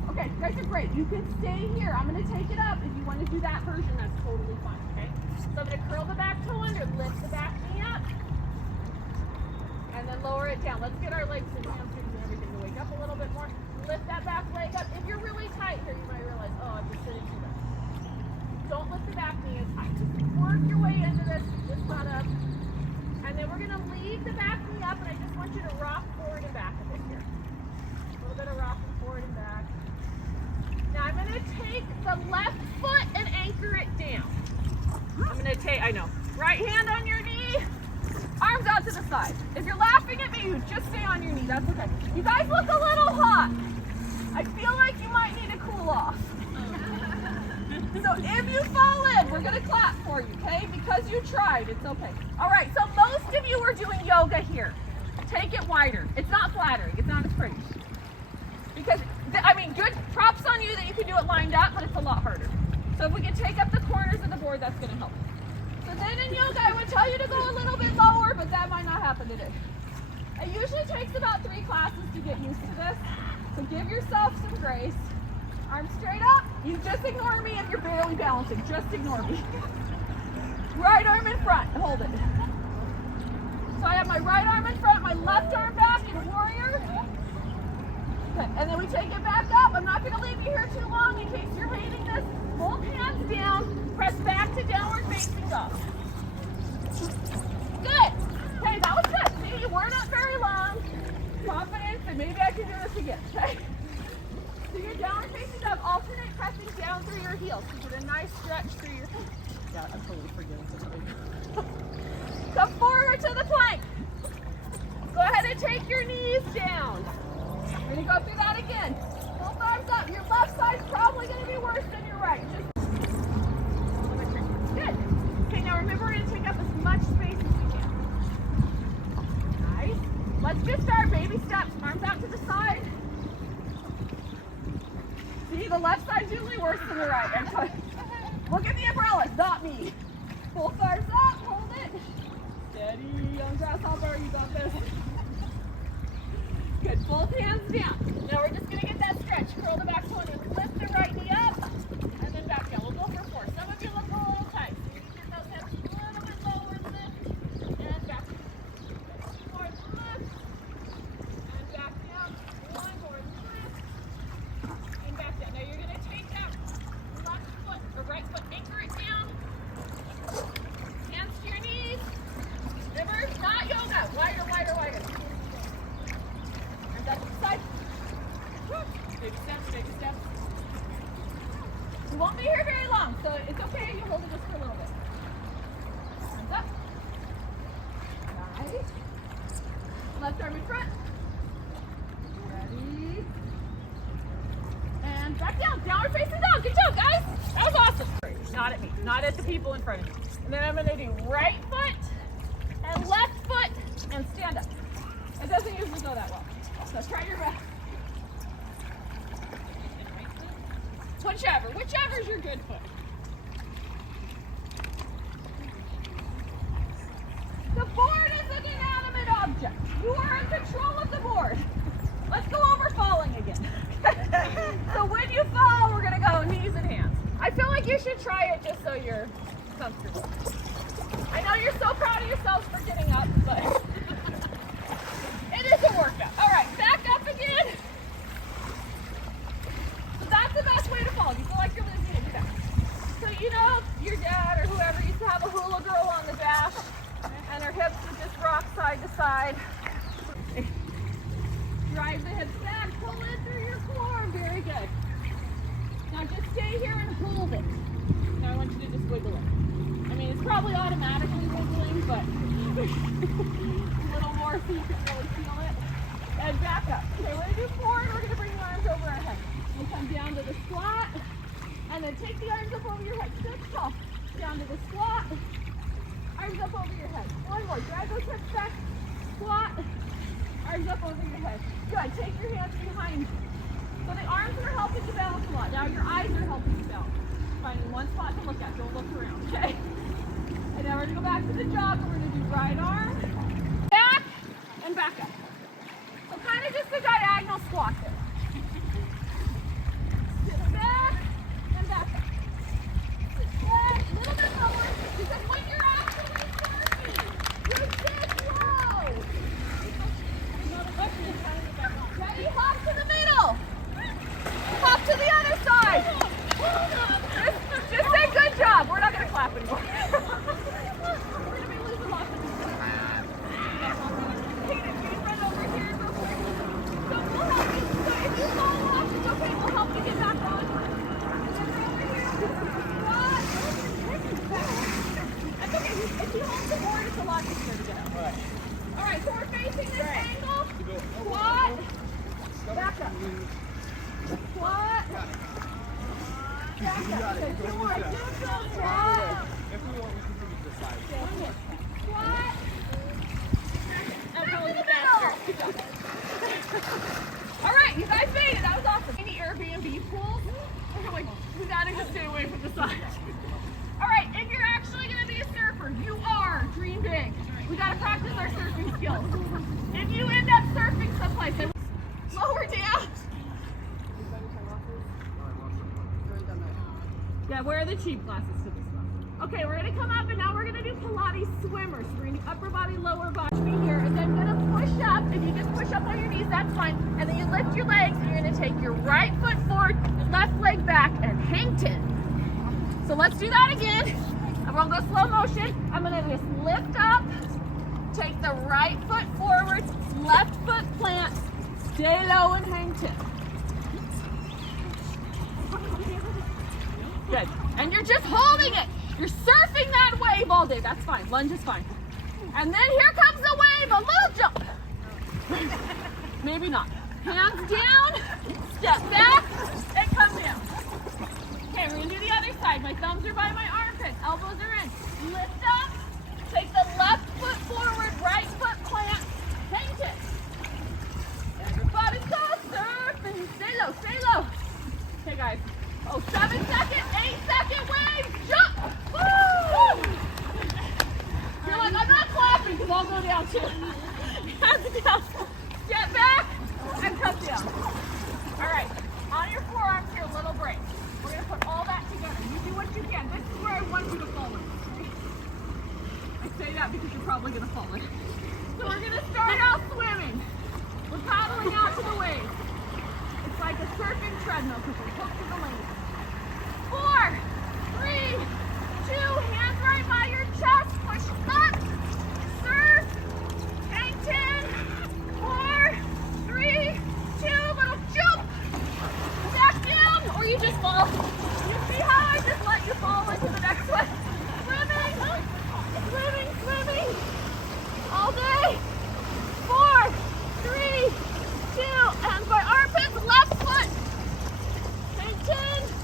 Okay, you guys are great. You can stay here. I'm going to take it up. If you want to do that version, that's totally fine, okay? So I'm going to curl the back toe under, lift the back knee up, and then lower it down. Let's get our legs and hamstrings and everything to wake up a little bit more. Lift that back leg up. If you're really tight here, you might realize, oh, I'm just sitting too much. Don't lift the back knee as high. Just work your way into this. Lift that up. And then we're going to leave the back knee up, and I just want you to rock forward and back a bit here. A little bit of rocking forward and back. Now I'm going to take the left foot and anchor it down. I'm going to take, I know, right hand on your knee, arms out to the side. If you're laughing at me, you just stay on your knee. That's okay. You guys look a little hot. I feel like you might need to cool off. So if you fall in, we're going to clap for you, okay? Because you tried, it's okay. All right, so most of you are doing yoga here. Take it wider. It's not flattering. It's not as pretty. Because, I mean, good props on you that you can do it lined up, but it's a lot harder. So if we can take up the corners of the board, that's going to help. So then in yoga, I would tell you to go a little bit lower, but that might not happen today. It usually takes about 3 classes to get used to this. So give yourself some grace. Arms straight up. You just ignore me if you're barely balancing. Just ignore me. Right arm in front. Hold it. So I have my right arm in front, my left arm back in warrior. Okay, and then we take it back up. I'm not going to leave you here too long in case you're hating this. Both hands down. Press back to downward facing dog. Good. Okay, that was good. See, you weren't up very long. Confidence, and maybe I can do this again. Okay. So your downward facing dog, alternate pressing down through your heels. So get a nice stretch through your feet. Yeah, I'm totally forgetting something. Come forward to the plank. Go ahead and take your knees down. We're going to go through that again. Both arms up. Your left side's probably going to be worse than your right. Good. Okay, now remember we're going to take up as much space as we can. Nice. Let's just start baby steps. Arms out to the side. See, the left side's usually worse than the right. Look at the umbrellas, not me. Both arms up, hold it. Steady, young grasshopper, you got this. Good, both hands down. Now we're just gonna get that stretch. Curl the back toe and lift the right knee up, and then back down. We'll go for 4. Some of you look a little tight, so you need to get those hips a little bit lower, lift, and back down. 2 more, lift, and back down. 1 more, lift, and back down. Now you're gonna take that left foot, or right foot, anchor it down. Hands to your knees. Remember, not yoga. Wider, wider, wider. Arms out to the side. Big steps, big steps. You won't be here very long, so it's okay. You hold it just for a little bit. Arms up. Nice. Left arm in front. Ready. And back down. Downward facing dog. Good job, guys. That was awesome. Not at me. Not at the people in front of me. And then I'm going to do right foot and left foot and stand up. It doesn't usually go that well. So try your best. Whichever's your good foot. The board is an inanimate object. You are in control of the board. Let's go over falling again. So when you fall, we're going to go knees and hands. I feel like you should try it just so you're comfortable. I know you're so proud of yourselves for getting up, but it is a workout. All right, back up again. So that's the best way to fall. You feel like you're losing it, do that. So you know your dad or whoever used to have a hula girl on the dash, and her hips would just rock side to side. Drive the hips back, pull in through your core. Very good. Now just stay here and hold it. Now I want you to just wiggle it. I mean, it's probably automatically wiggling, but a little more so you can really feel it. Good, back up. Okay, we're gonna do 4 and we're gonna bring the arms over our head. We'll come down to the squat and then take the arms up over your head. Sit tall. Down to the squat. Arms up over your head. One more. Drag those hips back. Squat. Arms up over your head. Good. Take your hands behind. So the arms are helping you balance a lot. Now your eyes are helping you balance. Finding one spot to look at. Don't look around. Okay? And now we're going to go back to the jog and we're going to do right arm, back, and back up. So kind of just a diagonal squat there. Sit back and back up. Sit back, a little bit lower, because when you're actually surfing, you sit low. Ready? Hop to the middle. Hop to the other side. Just say good job. We're not going to clap anymore. Alright, so we're facing this angle. Squat. Back up. Squat. Back up. Okay, 2 more. Squat. Squat. Back to the middle. Alright, you guys made it. That was awesome. Any Airbnb pools? We gotta just stay away from the side. Alright, if you're actually gonna be a surfer, you are. Dream big. We gotta practice our surfing skills. If you end up surfing someplace, lower down. Yeah, where are the cheap classes to this stuff? Okay, we're gonna come up and now we're gonna do Pilates swimmers. We're gonna do upper body, lower body here, and then gonna push up. If you just push up on your knees, that's fine. And then you lift your legs and you're gonna take your right foot forward, left leg back, and hang ten. So let's do that again. I'm gonna go slow motion. I'm gonna just lift up, take the right foot forward, left foot plant, stay low and hang 10. Good. And you're just holding it. You're surfing that wave all day. That's fine. Lunge is fine. And then here comes the wave, a little jump. Maybe not. Hands down, step back, and come down. Okay, we're gonna do the other side. My thumbs are by my armpits, elbows are in. Lift up, take the left foot forward, right foot plant, hang it. Everybody's go surfing. Stay low, stay low. Okay, guys. Oh, 7-second, 8-second wave, jump! Woo! You're like, I'm not clapping because I'll go down too. Hands down. Step back and come down. All right, on your forearms here, little break. We're gonna put all that together. You do what you can. This is where I want you to fall in. I say that because you're probably gonna fall in. So we're gonna start out swimming. We're paddling out to the waves. It's like a surfing treadmill because we're hooked to the lane. 4, 3, 2, hands right by your chest. Push up, surf, hang 10. 4, 3, 2, little jump. Back down, or you just fall. You see how I just let you fall into the next one? Swimming, swimming, swimming. All day. 4, 3, 2, and by armpits, left foot. Hang 10.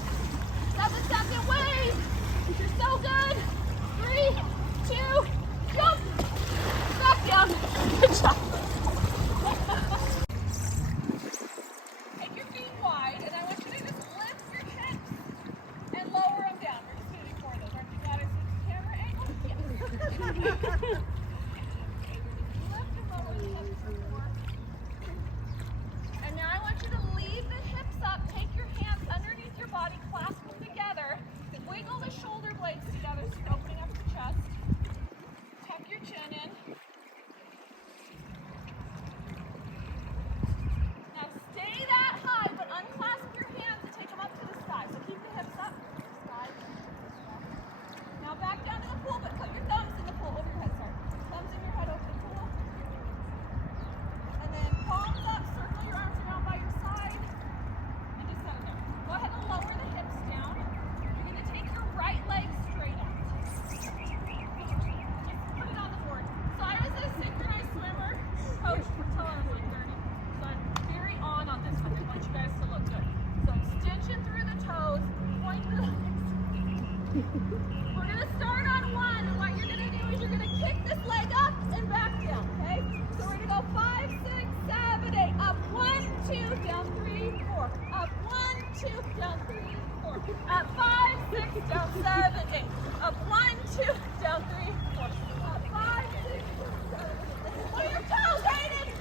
We're going to start on 1, and what you're going to do is you're going to kick this leg up and back down, okay? So we're going to go 5, 6, 7, 8, up 1, 2, down 3, 4, up 1, 2, down 3, 4, up 5, 6, down 7, 8, up 1, 2, down 3, 4, up 5, 6, 7, 8. What are your toes, Aiden?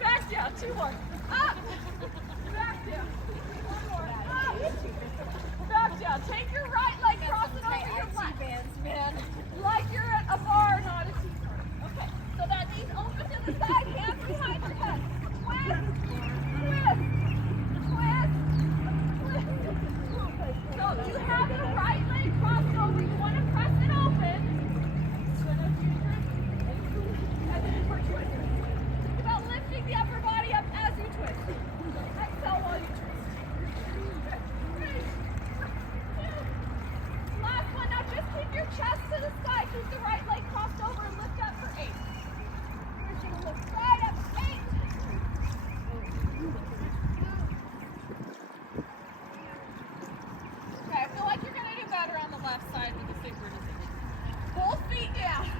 Back down, 2 more, up, back down, 1 more, up, back down. Take your right leg, cross it over your left. Like you're at a bar, not a T-bar. Okay, so that means open to the side, hands behind your head. Twist, twist, twist, twist. So you have the right leg crossed over. You want to press it open. And then we're twisting. Think about lifting the upper body up as you twist. Exhale while you twist. Last one, now just keep your chest to the sky. Keep the right leg crossed over and lift up for 8. You're going to lift right up, 8. Okay, I feel like you're going to do better on the left side with the synchronization. Both feet down.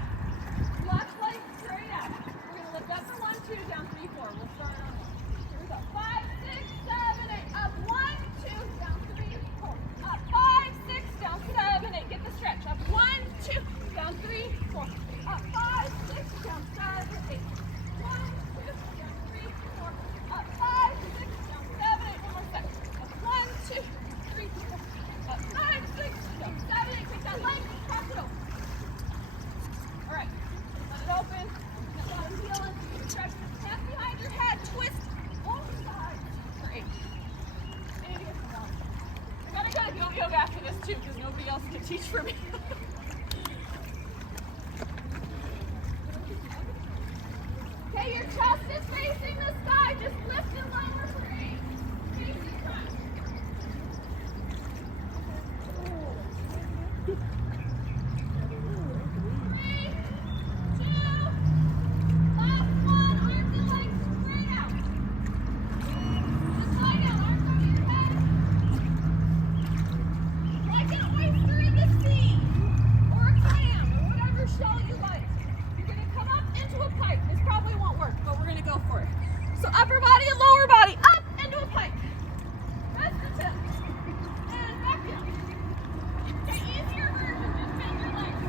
Left leg straight out. We're going to lift up for 1, 2, down 3, 4. We'll start on 1. Here we go. 5, 6, 7, 8. Up 1, 2, down 3, 4. Up 5, 6, down 7, 8. Get the stretch. Up 1, 2, down 3, 4. Up 5, 6, down 7, 8. 1, 2, down 3, 4. Up 5, 6, down 7, 8. One more set. Up 1, 2, 3, 4. Up 5, 6, down 7, 8. Take that leg, cross it over. All right. Let it open. Let bottom heel in. Stretch the hands behind your head. Twist both sides for 8. And you get some balance. I gotta go yoga after this too, because nobody else can teach for me. Okay, your chest is facing the sky. Just lift and lower for 8. Facing front. 3, 2, last one. Arms and legs straight out. Just lie down. Arms over your head. Like an oyster in the sea, or a clam, or whatever shell you like. You're going to come up into a pike. This probably won't work, but we're going to go for it. So upper body and lower body, up into a pike. Rest the tip. And back down. Okay, easier version, just bend your legs.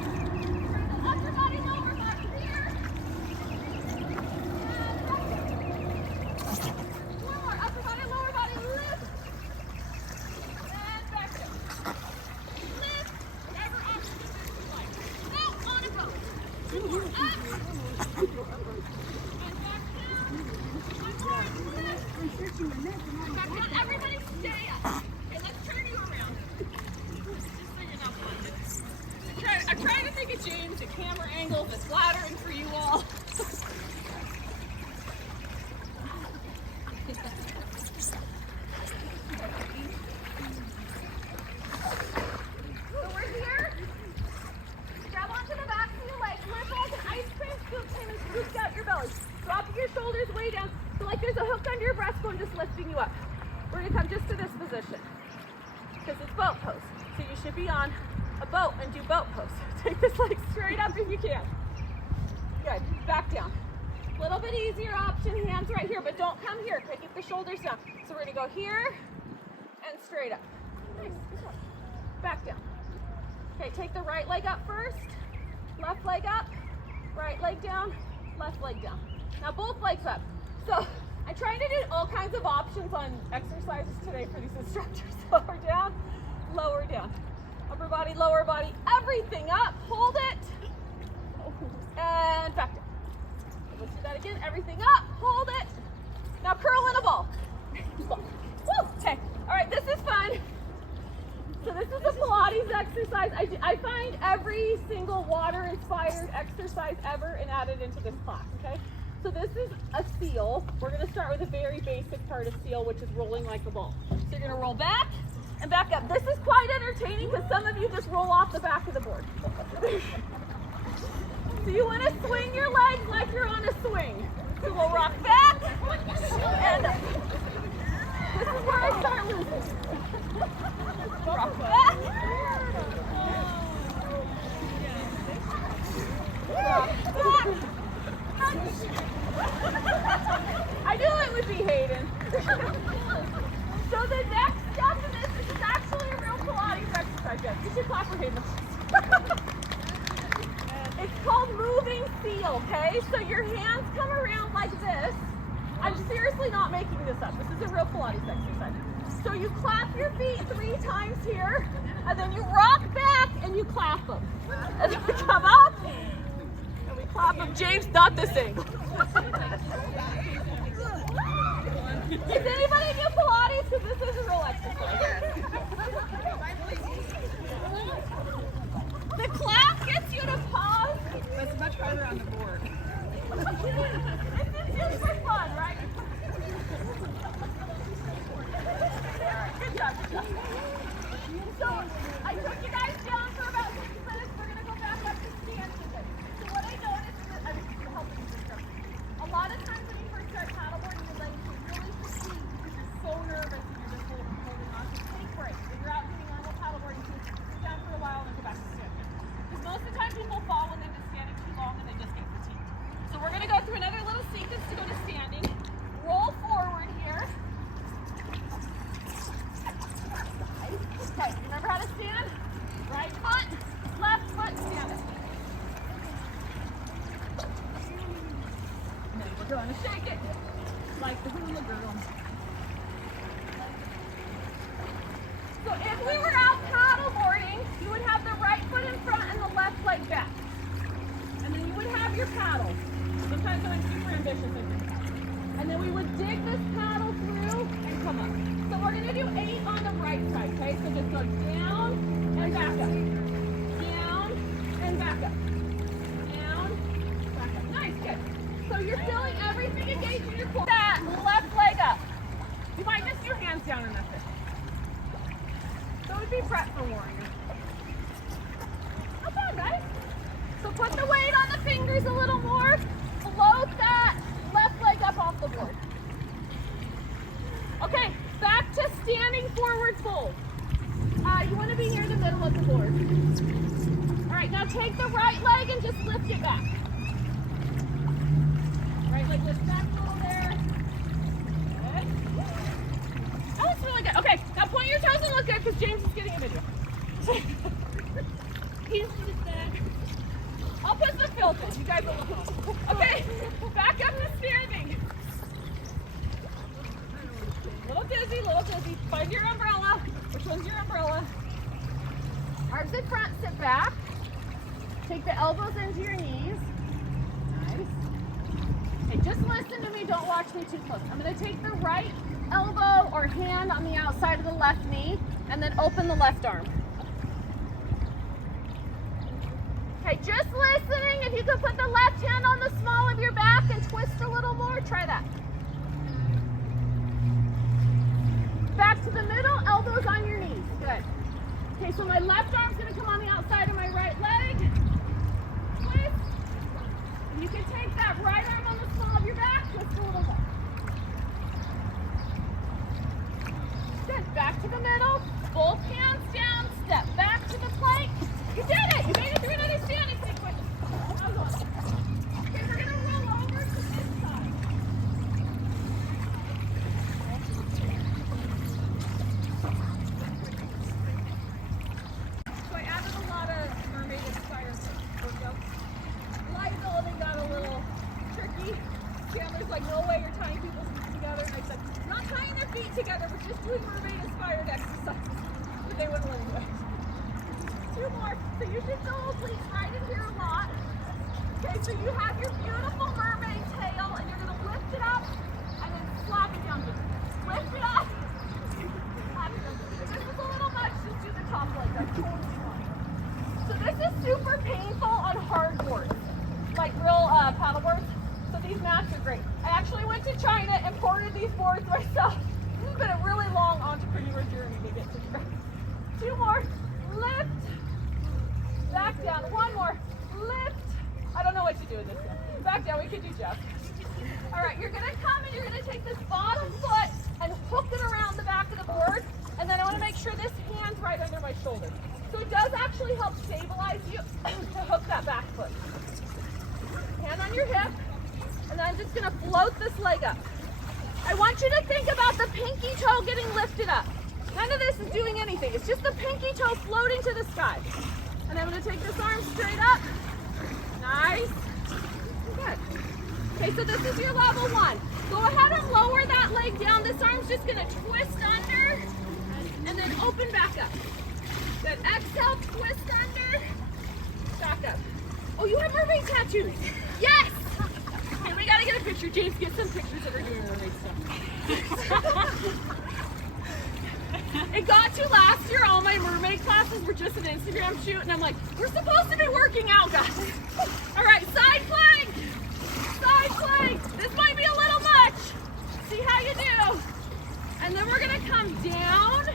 Bring the upper body, lower body here. And back down. One more, upper body, lower body, lift. And back down. Lift, whatever option you like. Go on a boat. 2 more, up. And back down. 1 more, lift. Back down, everybody stay up. Okay, let's turn you around. Just so you're not blinded. I'm trying to think of James, a camera angle that's flattering for you all. So we're here. Grab onto the backs of your legs. Lift like an ice cream scoop and scoop out your belly. Drop your shoulders way down. So like there's a hook under your breastbone just lifting you up. We're going to come just to this position. Because it's boat pose. So you should be on a boat and do boat pose. Take this leg straight up if you can. Good. Back down. A little bit easier option. Hands right here, but don't come here. Okay, keep the shoulders down. So we're going to go here and straight up. Nice. Good job. Back down. Okay, take the right leg up first. Left leg up. Right leg down. Left leg down. Now both legs up. So I'm trying to do all kinds of options on exercises today for these instructors. Lower down, lower down. Upper body, lower body, everything up. Hold it. And back down. Let's do that again. Everything up. Hold it. Now curl in a ball. Woo! Okay. All right, this is fun. So this is a Pilates exercise. I find every single water-inspired exercise ever and add it into this class, okay? So this is a seal. We're going to start with a very basic part of seal, which is rolling like a ball. So you're going to roll back and back up. This is quite entertaining because some of you just roll off the back of the board. So you want to swing your legs like you're on a swing. So we'll rock back and up. This is where I start you're losing. I knew it would be Hayden. So the next step in this is actually a real Pilates exercise. Yes, you should clap for Hayden. It's called moving seal, okay? So your hands come around like this. I'm seriously not making this up. This is a real Pilates exercise. So you clap your feet 3 times here, and then you rock back and you clap them. And then we come up, and we clap them. James, not this angle. Does anybody do Pilates? Because this is a real exercise. The clap gets you to pause. That's much harder on the board. This is super fun, right? Good job, good job. So I took you guys down for about 6 minutes. We're going to go back up to stand today. So what I noticed is that I'm helping you instructor. A lot of times when you first start paddleboarding, your legs get really fatigued because you're so nervous and you're just holding on. So take breaks. If you're out doing normal paddleboarding, sit down for a while and then go back to standing. Because most of the time people fall when they've been standing too long and they just get fatigued. So we're going to go through another little sequence to go to standing. Roll forward here. Okay, remember how to stand? Right foot, left foot, stand it. And then we're going to shake it like the hula girl. So if we were out paddleboarding, you would have the right foot in front and the left leg back. And then you would have your paddle. Sometimes when I'm super ambitious, I do that. And then we would dig this paddle through and come up. So we're going to do 8 on the right side, okay? So just go down and back up. Down and back up. Down, back up. Nice, good. So you're feeling everything engaged in your core. That left leg up. You might just do hands down and that's it. So it would be prep for warrior. Not bad, guys. So put the weight on the fingers a little more. Float that left leg up off the board. Okay, back to standing forward fold. You want to be near the middle of the board. All right, now take the right leg and just lift it back. Right leg lifts back a little there. Good. That looks really good. Okay, now point your toes and look good because James is getting a video. He's just back. I'll put some filters. You guys will look awesome. Okay, back up to standing. Little dizzy, little dizzy. Find your umbrella. Which one's your umbrella? Arms in front, sit back. Take the elbows into your knees. Nice. Okay, just listen to me. Don't watch me too close. I'm going to take the right elbow or hand on the outside of the left knee and then open the left arm. Okay, just listening. If you could put the left hand on the small of your back and twist a little more, try that. Back to the middle, elbows on your knees. Good. Okay, so my left arm's going to come on the outside of my right leg. Twist. You can take that right arm on the small of your back, twist a little more. Good. Back to the middle. Both hands down. Step back to the plank. You did it. You made it through another standing sequence. Okay, we're going to roll over to this side. So I added a lot of mermaid-inspired workouts. Liability got a little tricky. Chandler's like, no way you're tying people's feet together. And I said, we're not tying their feet together. We're just doing mermaid-inspired exercises. But they wouldn't let me do it. 2 more. So you should feel obliques right in here a lot. Okay, so you have your beautiful mermaid tail and you're going to lift it up and then slap it down. Lift it up. Slap it down. If this is a little much, just do the top leg. That's totally fine. So this is super painful on hard boards, like real paddle boards. So these mats are great. I actually went to China, imported these boards myself. This has been a really long entrepreneur journey to get to here. 2 more. Lift. Back down. 1 more. Lift. I don't know what to do with this one. Back down. We can do Jeff. All right. You're going to come and you're going to take this bottom foot and hook it around the back of the board. And then I want to make sure this hand's right under my shoulder. So it does actually help stabilize you to hook that back foot. Hand on your hip, and then I'm just going to float this leg up. I want you to think about the pinky toe getting lifted up. None of this is doing anything. It's just the pinky toe floating to the sky. And I'm going to take this arm straight up. Nice. Good. Okay, so this is your level 1. Go ahead and lower that leg down. This arm's just going to twist under and then open back up. Good. Exhale, twist under, back up. Oh, you have mermaid tattoos. Yes! Okay, we got to get a picture. James, get some pictures of her doing mermaid stuff. It got to last year, all my mermaid classes were just an Instagram shoot, and I'm like, we're supposed to be working out, guys. All right, side plank. Side plank. This might be a little much. See how you do. And then we're gonna come down,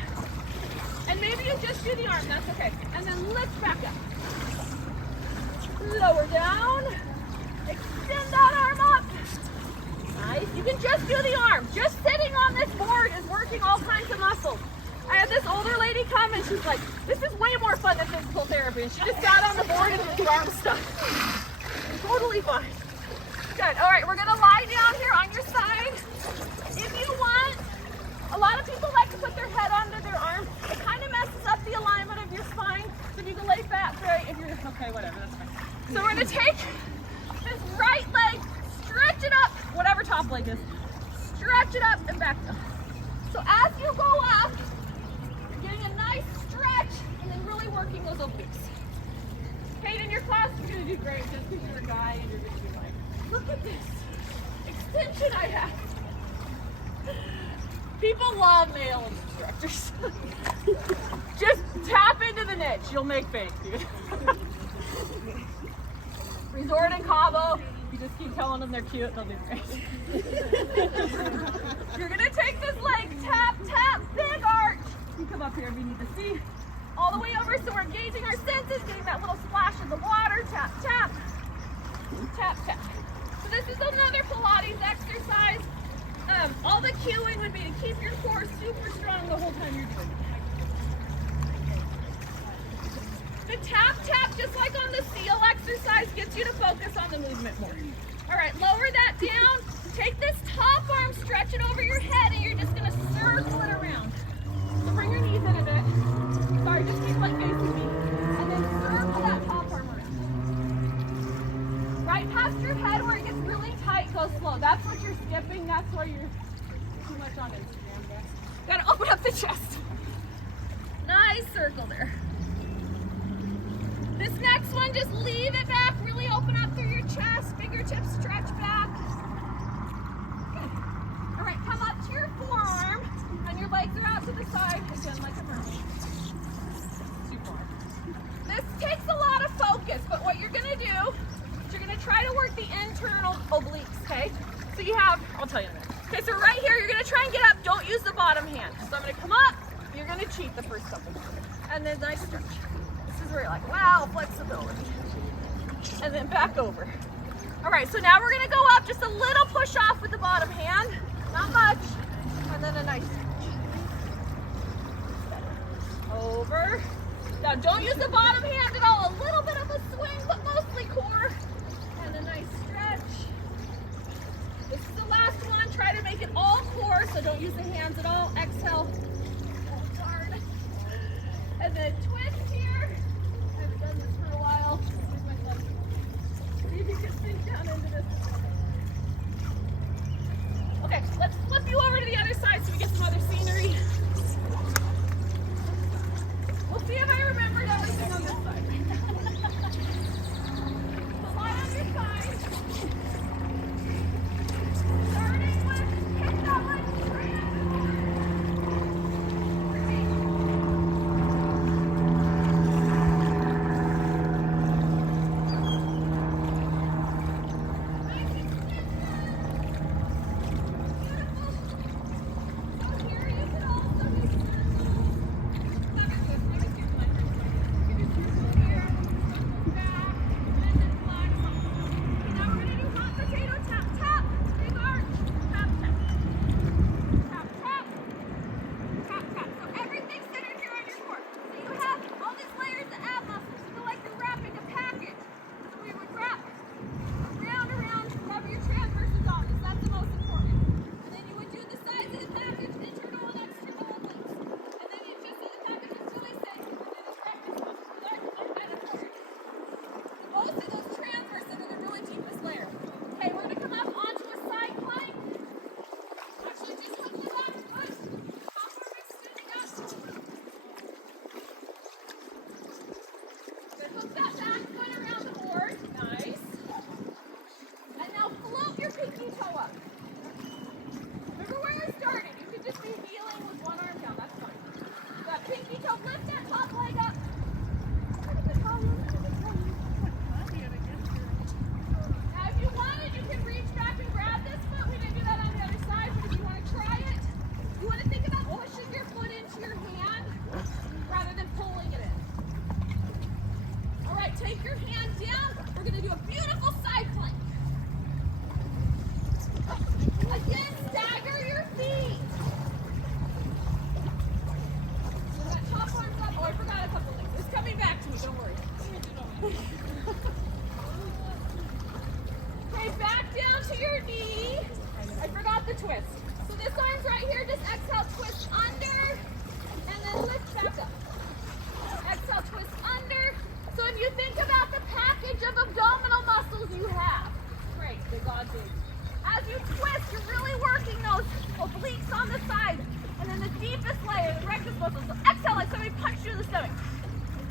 and maybe you just do the arm, that's okay. And then lift back up. Lower down. Extend that arm up. Nice. You can just do the arm. Just sitting on this board is working all kinds of muscles. I had this older lady come and she's like, this is way more fun than physical therapy. And she just sat on the board and did the arm stuff. Totally fine. Good. All right, we're going to lie down here on your side. If you want, a lot of people like to put their head under their arm. It kind of messes up the alignment of your spine. So if you can lay back, right? If you're, okay, whatever, that's fine. So we're going to take this right leg, stretch it up, whatever top leg is. Stretch it up and back up. So as you go up, you're getting a nice stretch and then really working those obliques. Kate, in your class, you're going to do great just because you're a guy and you're going to be like, look at this extension I have. People love male instructors. Just tap into the niche. You'll make bank, dude. Resort in Cabo. You just keep telling them they're cute, they'll do great. You're gonna take this leg, tap, tap, big arch. You come up here if you need to see. All the way over, so we're engaging our senses, getting that little splash of the water. Tap, tap, tap, tap. So this is another Pilates exercise. All the cueing would be to keep your core super strong the whole time you're doing it. The tap, tap, just like on the seal exercise, gets you to focus on the movement more. All right, lower that down. Take this top arm, stretch it over your head, and you're just gonna circle it around. So bring your knees in a bit. Sorry, just keep like facing me. And then circle that top arm around. Right past your head where it gets really tight, go slow. That's what you're skipping. That's why you're too much on Instagram, guys. Gotta open up the chest. Nice circle there. This next one, just leave it back. Really open up through your chest. Fingertips stretch back. Good. All right, come up to your forearm, and your legs are out to the side, again, like a mermaid. Super hard. This takes a lot of focus, but what you're gonna do is you're gonna try to work the internal obliques, okay? So you have, I'll tell you in a minute. Okay, so right here, you're gonna try and get up. Don't use the bottom hand. So I'm gonna come up. You're gonna cheat the first couple. And then nice stretch. This is where you're like, wow, flexibility. And then back over. All right, so now we're gonna go up, just a little push off with the bottom hand, not much, and then a nice stretch. Over. Now don't use the bottom hand at all, a little bit of a swing, but mostly core, and a nice stretch. This is the last one, try to make it all core, so don't use the hands at all. Exhale, hold hard, and then twist here. I haven't done this for a while. Here's my leg. See if you can sink down into this. Okay, let's flip you over to the other side so we get some other scenery. We'll see if I remembered everything on this side. So lie on your side. Starting with, kick that leg straight. pinky toe up. Remember where I started. You could just be heeling with one arm down. That's fine. That pinky toe, lift that top leg up. Now, if you wanted, you can reach back and grab this foot. We didn't do that on the other side, but if you want to try it, you want to think about pushing your foot into your hand rather than pulling it in. All right, take your hand down. We're going to do a beautiful side plank. Again, stagger your feet. So that top arm's up. Oh, I forgot a couple things. It's coming back to me, don't worry. Okay, back down to your knee. I forgot the twist. So this arm's right here. Just exhale, twist under, and then lift back up. Exhale, twist under. So if you think about the package of abdominal muscles you have, great, they got big. As you twist, you're really working those obliques on the side, and then the deepest layer, the rectus muscles. So exhale like somebody punched you in the stomach.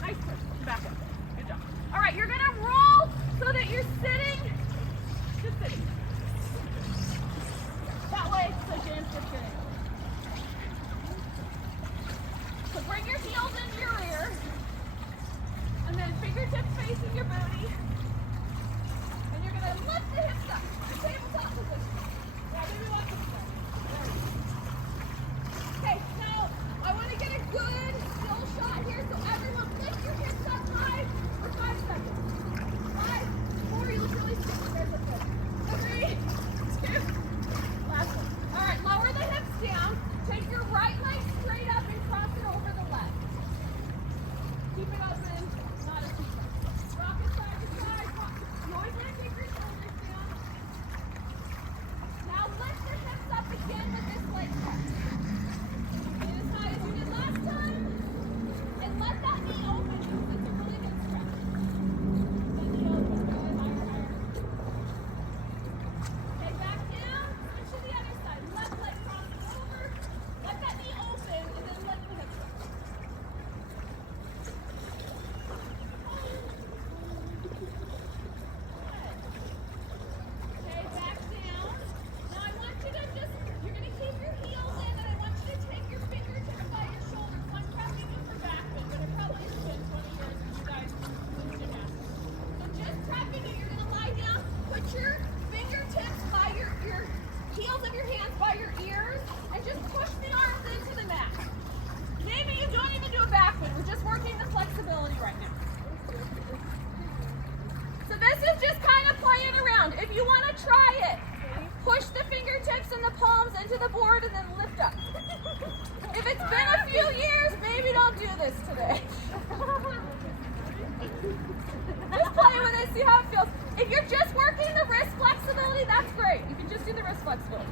Nice twist. Back up. Good job. All right, you're gonna roll so that you're sitting. Just sitting. That way, so James gets your name. So bring your heels into your rear. And then fingertips facing your booty. And you're going to lift the hips up. Tabletop position. Yeah, maybe walk this way. Okay, now I want to get a good still shot here. So everyone lift your hips up high for 5 seconds. 5, 4, you look really stiff. You guys look good. 3, 2, last one. All right, lower the hips down. Take your right leg straight up and cross it over the left. Keep it open. Not a secret. Rock it side to side. You always want to keep your shoulders down. Now lift the hips up again with this leg press. Get as high as you did last time. And let that knee open. It's a really good stretch. Let the knee open. Go higher, higher. Okay, back down. Switch to the other side. Left leg crosses over. Let that knee open and then lift the hips up. Okay, back down. Now I want you to you're going to keep your heels in, and I want you to take your fingertips by your shoulders. So I'm prepping you for back bend, but it probably has been 20 years since you guys did gymnastics. So just prepping you, you're going to lie down, put your fingertips by your heels of your hands by your ears, and just push the arms into the mat. Maybe you don't even do a back bend. We're just working the flexibility right now. So this is just kind of playing around. If you want to try it, push the fingertips and the palms into the board and then lift up. If it's been a few years, maybe don't do this today. Just play with it, see how it feels. If you're just working the wrist flexibility, that's great. You can just do the wrist flexibility.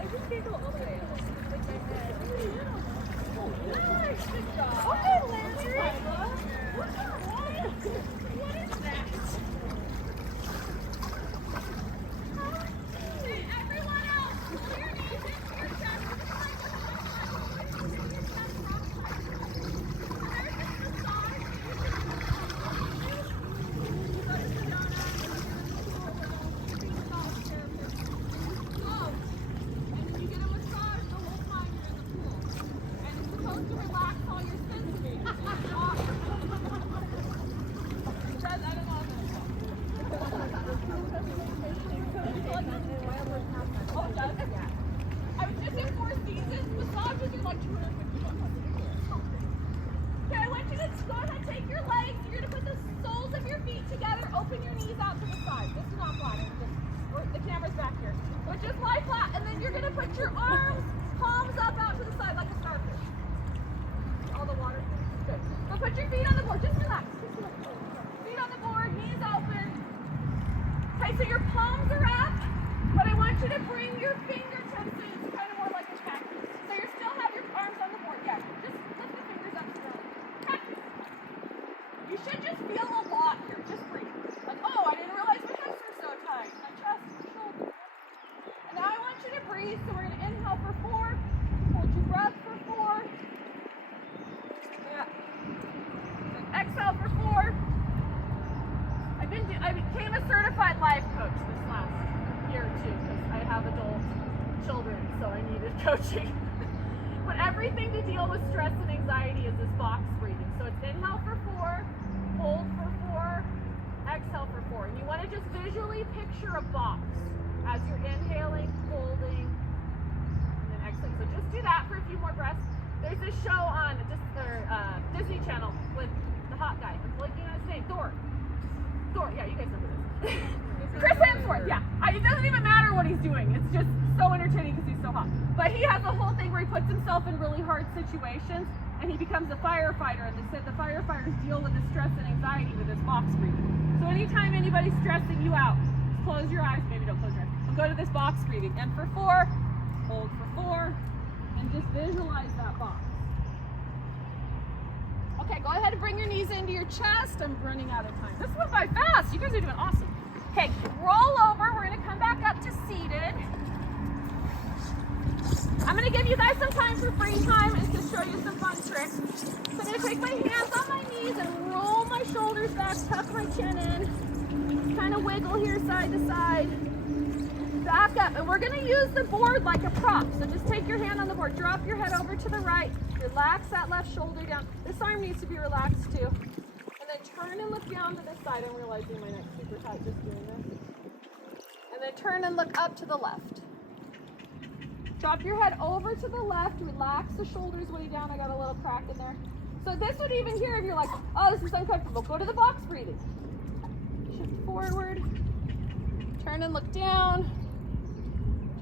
I just can't go all the way up. Like my head. Nice, good job. Okay, Landry. What is that? Okay, everyone else, pull your knees into your chest. Just like the high five. Pull your chest rock side. There's this massage. Oh, and you get a massage the whole time you're in the pool. And it's supposed to relax all your sensory. Oh, it does? Yeah. I was just in Four Seasons. Massages are like $250. Okay, I want you to go ahead, take your legs. You're going to put the soles of your feet together. Open your knees out to the side. This is not flat. The camera's back here. But just lie flat, and then you're going to put your arms, palms up out to the side like a starfish. All the water. Good. So put your feet on the board. Just relax. Feet on the board, knees open. Okay, so your palms are up, but I want you to bring your fingertips so it's kind of more like a cactus. So you still have your arms on the board. Yeah, just lift the fingers up still. Cactus. You should just feel a lot here. Just breathe. Like, oh, I didn't realize my hips were so tight. My chest, my shoulders. And now I want you to breathe. So we're going to inhale for 4. Hold your breath for 4. Yeah. And exhale for 4. I coaching. But everything to deal with stress and anxiety is this box breathing. So it's inhale for 4, hold for 4, exhale for 4. And you want to just visually picture a box as you're inhaling, holding, and then exhaling. So just do that for a few more breaths. There's this show on Disney Channel with the hot guy. I'm blanking on his name. Thor, yeah, you guys know who this is. Chris Hemsworth, yeah. It doesn't even matter what he's doing. It's just so entertaining because he's so hot. But he has a whole thing where he puts himself in really hard situations and he becomes a firefighter. And they said the firefighters deal with the stress and anxiety with this box breathing. So anytime anybody's stressing you out, just close your eyes. Maybe don't close your eyes. But go to this box breathing. And for 4, hold for 4, and just visualize that box. Okay, go ahead and bring your knees into your chest. I'm running out of time. This went by fast. You guys are doing awesome. Okay, roll over. We're going to come back up to seated. I'm going to give you guys some time for free time and to show you some fun tricks. So I'm going to take my hands on my knees and roll my shoulders back, tuck my chin in, kind of wiggle here side to side. Back up, and we're going to use the board like a prop. So just take your hand on the board, drop your head over to the right, relax that left shoulder down. This arm needs to be relaxed too. And then turn and look down to the side. I'm realizing my neck's super tight just doing this. And then turn and look up to the left. Drop your head over to the left, relax the shoulders way down. I got a little crack in there. So this would even here if you're like, oh, this is uncomfortable. Go to the box breathing. Shift forward, turn and look down.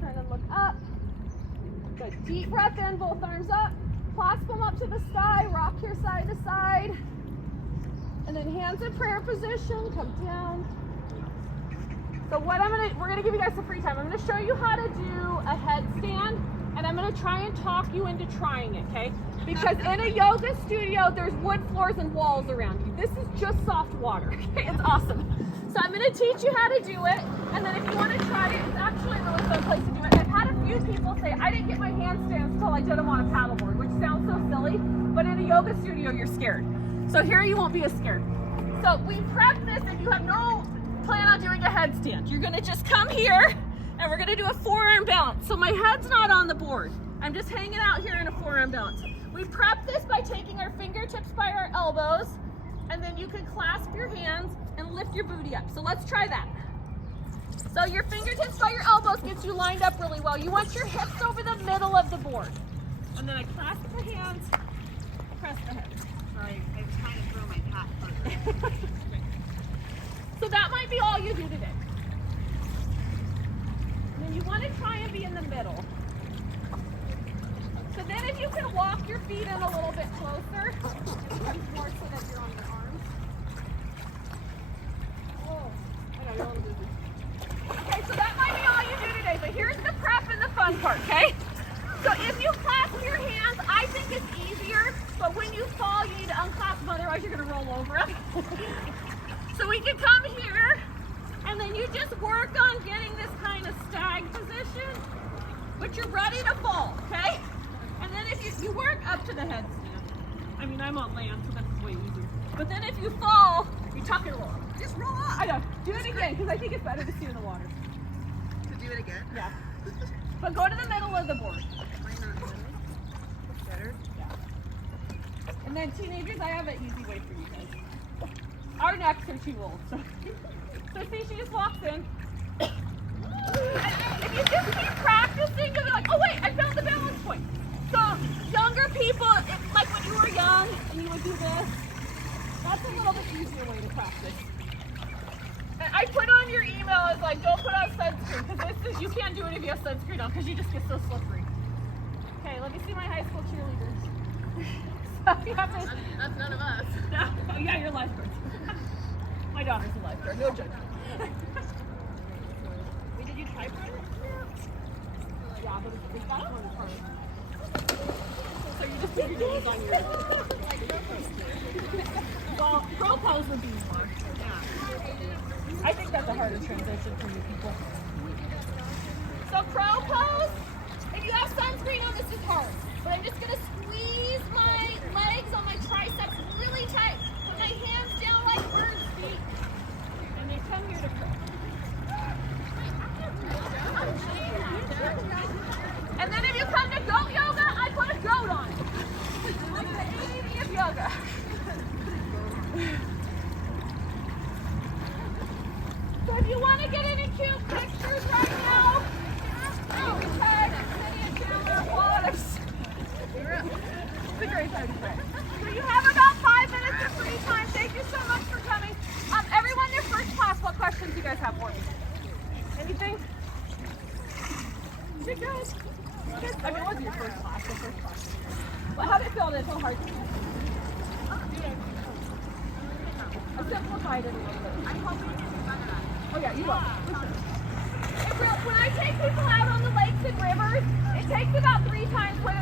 Turn and look up. Good. Deep breath in, both arms up. Clasp them up to the sky. Rock your side to side. And then hands in prayer position. Come down. So what we're gonna give you guys some free time. I'm gonna show you how to do a headstand, and I'm gonna try and talk you into trying it, okay? Because in a yoga studio, there's wood floors and walls around you. This is just soft water. Okay? It's awesome. So I'm going to teach you how to do it, and then if you want to try it, it's actually a really fun place to do it. I've had a few people say, I didn't get my handstands until I did them on a paddleboard, which sounds so silly, but in a yoga studio, you're scared. So here you won't be as scared. So we prep this, and you have no plan on doing a headstand. You're going to just come here, and we're going to do a forearm balance. So my head's not on the board. I'm just hanging out here in a forearm balance. We prep this by taking our fingertips by our elbows, and then you can clasp your hands and lift your booty up. So let's try that. So your fingertips by your elbows gets you lined up really well. You want your hips over the middle of the board. And then I clasp the hands, press the hips. Sorry, I was trying to throw my hat further. So that might be all you do today. And then you want to try and be in the middle. So then if you can walk your feet in a little bit closer, it becomes more so that you're on your arms. Oh, I know, you're a little busy. Okay, so that might be all you do today, but here's the prep and the fun part, okay? So if you clasp your hands, I think it's easier, but when you fall, you need to unclasp them, otherwise you're gonna roll over them. So we can come here, and then you just work on getting this kind of stag position, but you're ready to fall, okay? And then if you work up to the headstand. I mean, I'm on land, so that's way easier. But then if you fall, you tuck and roll. Just roll up. I know. Do it again, because I think it's better to see in the water. To do it again? Yeah. But go to the middle of the board. Why not middle? Better? Yeah. And then teenagers, I have an easy way for you guys. Our necks are too old. So see, she just walks in. If you just keep practicing, you'll be like, oh wait, I found the balance point. So younger people, like when you were young and you would do this, that's a little bit easier way to practice. And I put on your email as like, don't put on sunscreen, because you can't do it if you have sunscreen on, because you just get so slippery. Okay, let me see my high school cheerleaders. So you have this. That's none of us. No, oh yeah, you're lifeguards. My daughter's a lifeguard, no judgment. Wait, did you try for it? Yeah, but it's that one part. So you just put your knees on your well, pro pose would be more. Yeah. I think that's a harder transition for you people. So pro pose, if you have sunscreen on, this is hard. But I'm just gonna squeeze my legs on my triceps really tight. Put my hands down like bird's feet. And then come here to pro. And then if you come If you want to get any cute pictures right now, you can tag Minnie and Chandler Waters. It's a great time to play. So you have about 5 minutes of free time. Thank you so much for coming. Everyone, your first class, what questions do you guys have for me? Anything? Good, good. I mean, it wasn't your first class, the first class. Well, how did it feel? Did it feel hard? I simplified it a little bit. I'm hoping you can fun it. Oh yeah, you will. When I take people out on the lakes and rivers, it takes about 3 times way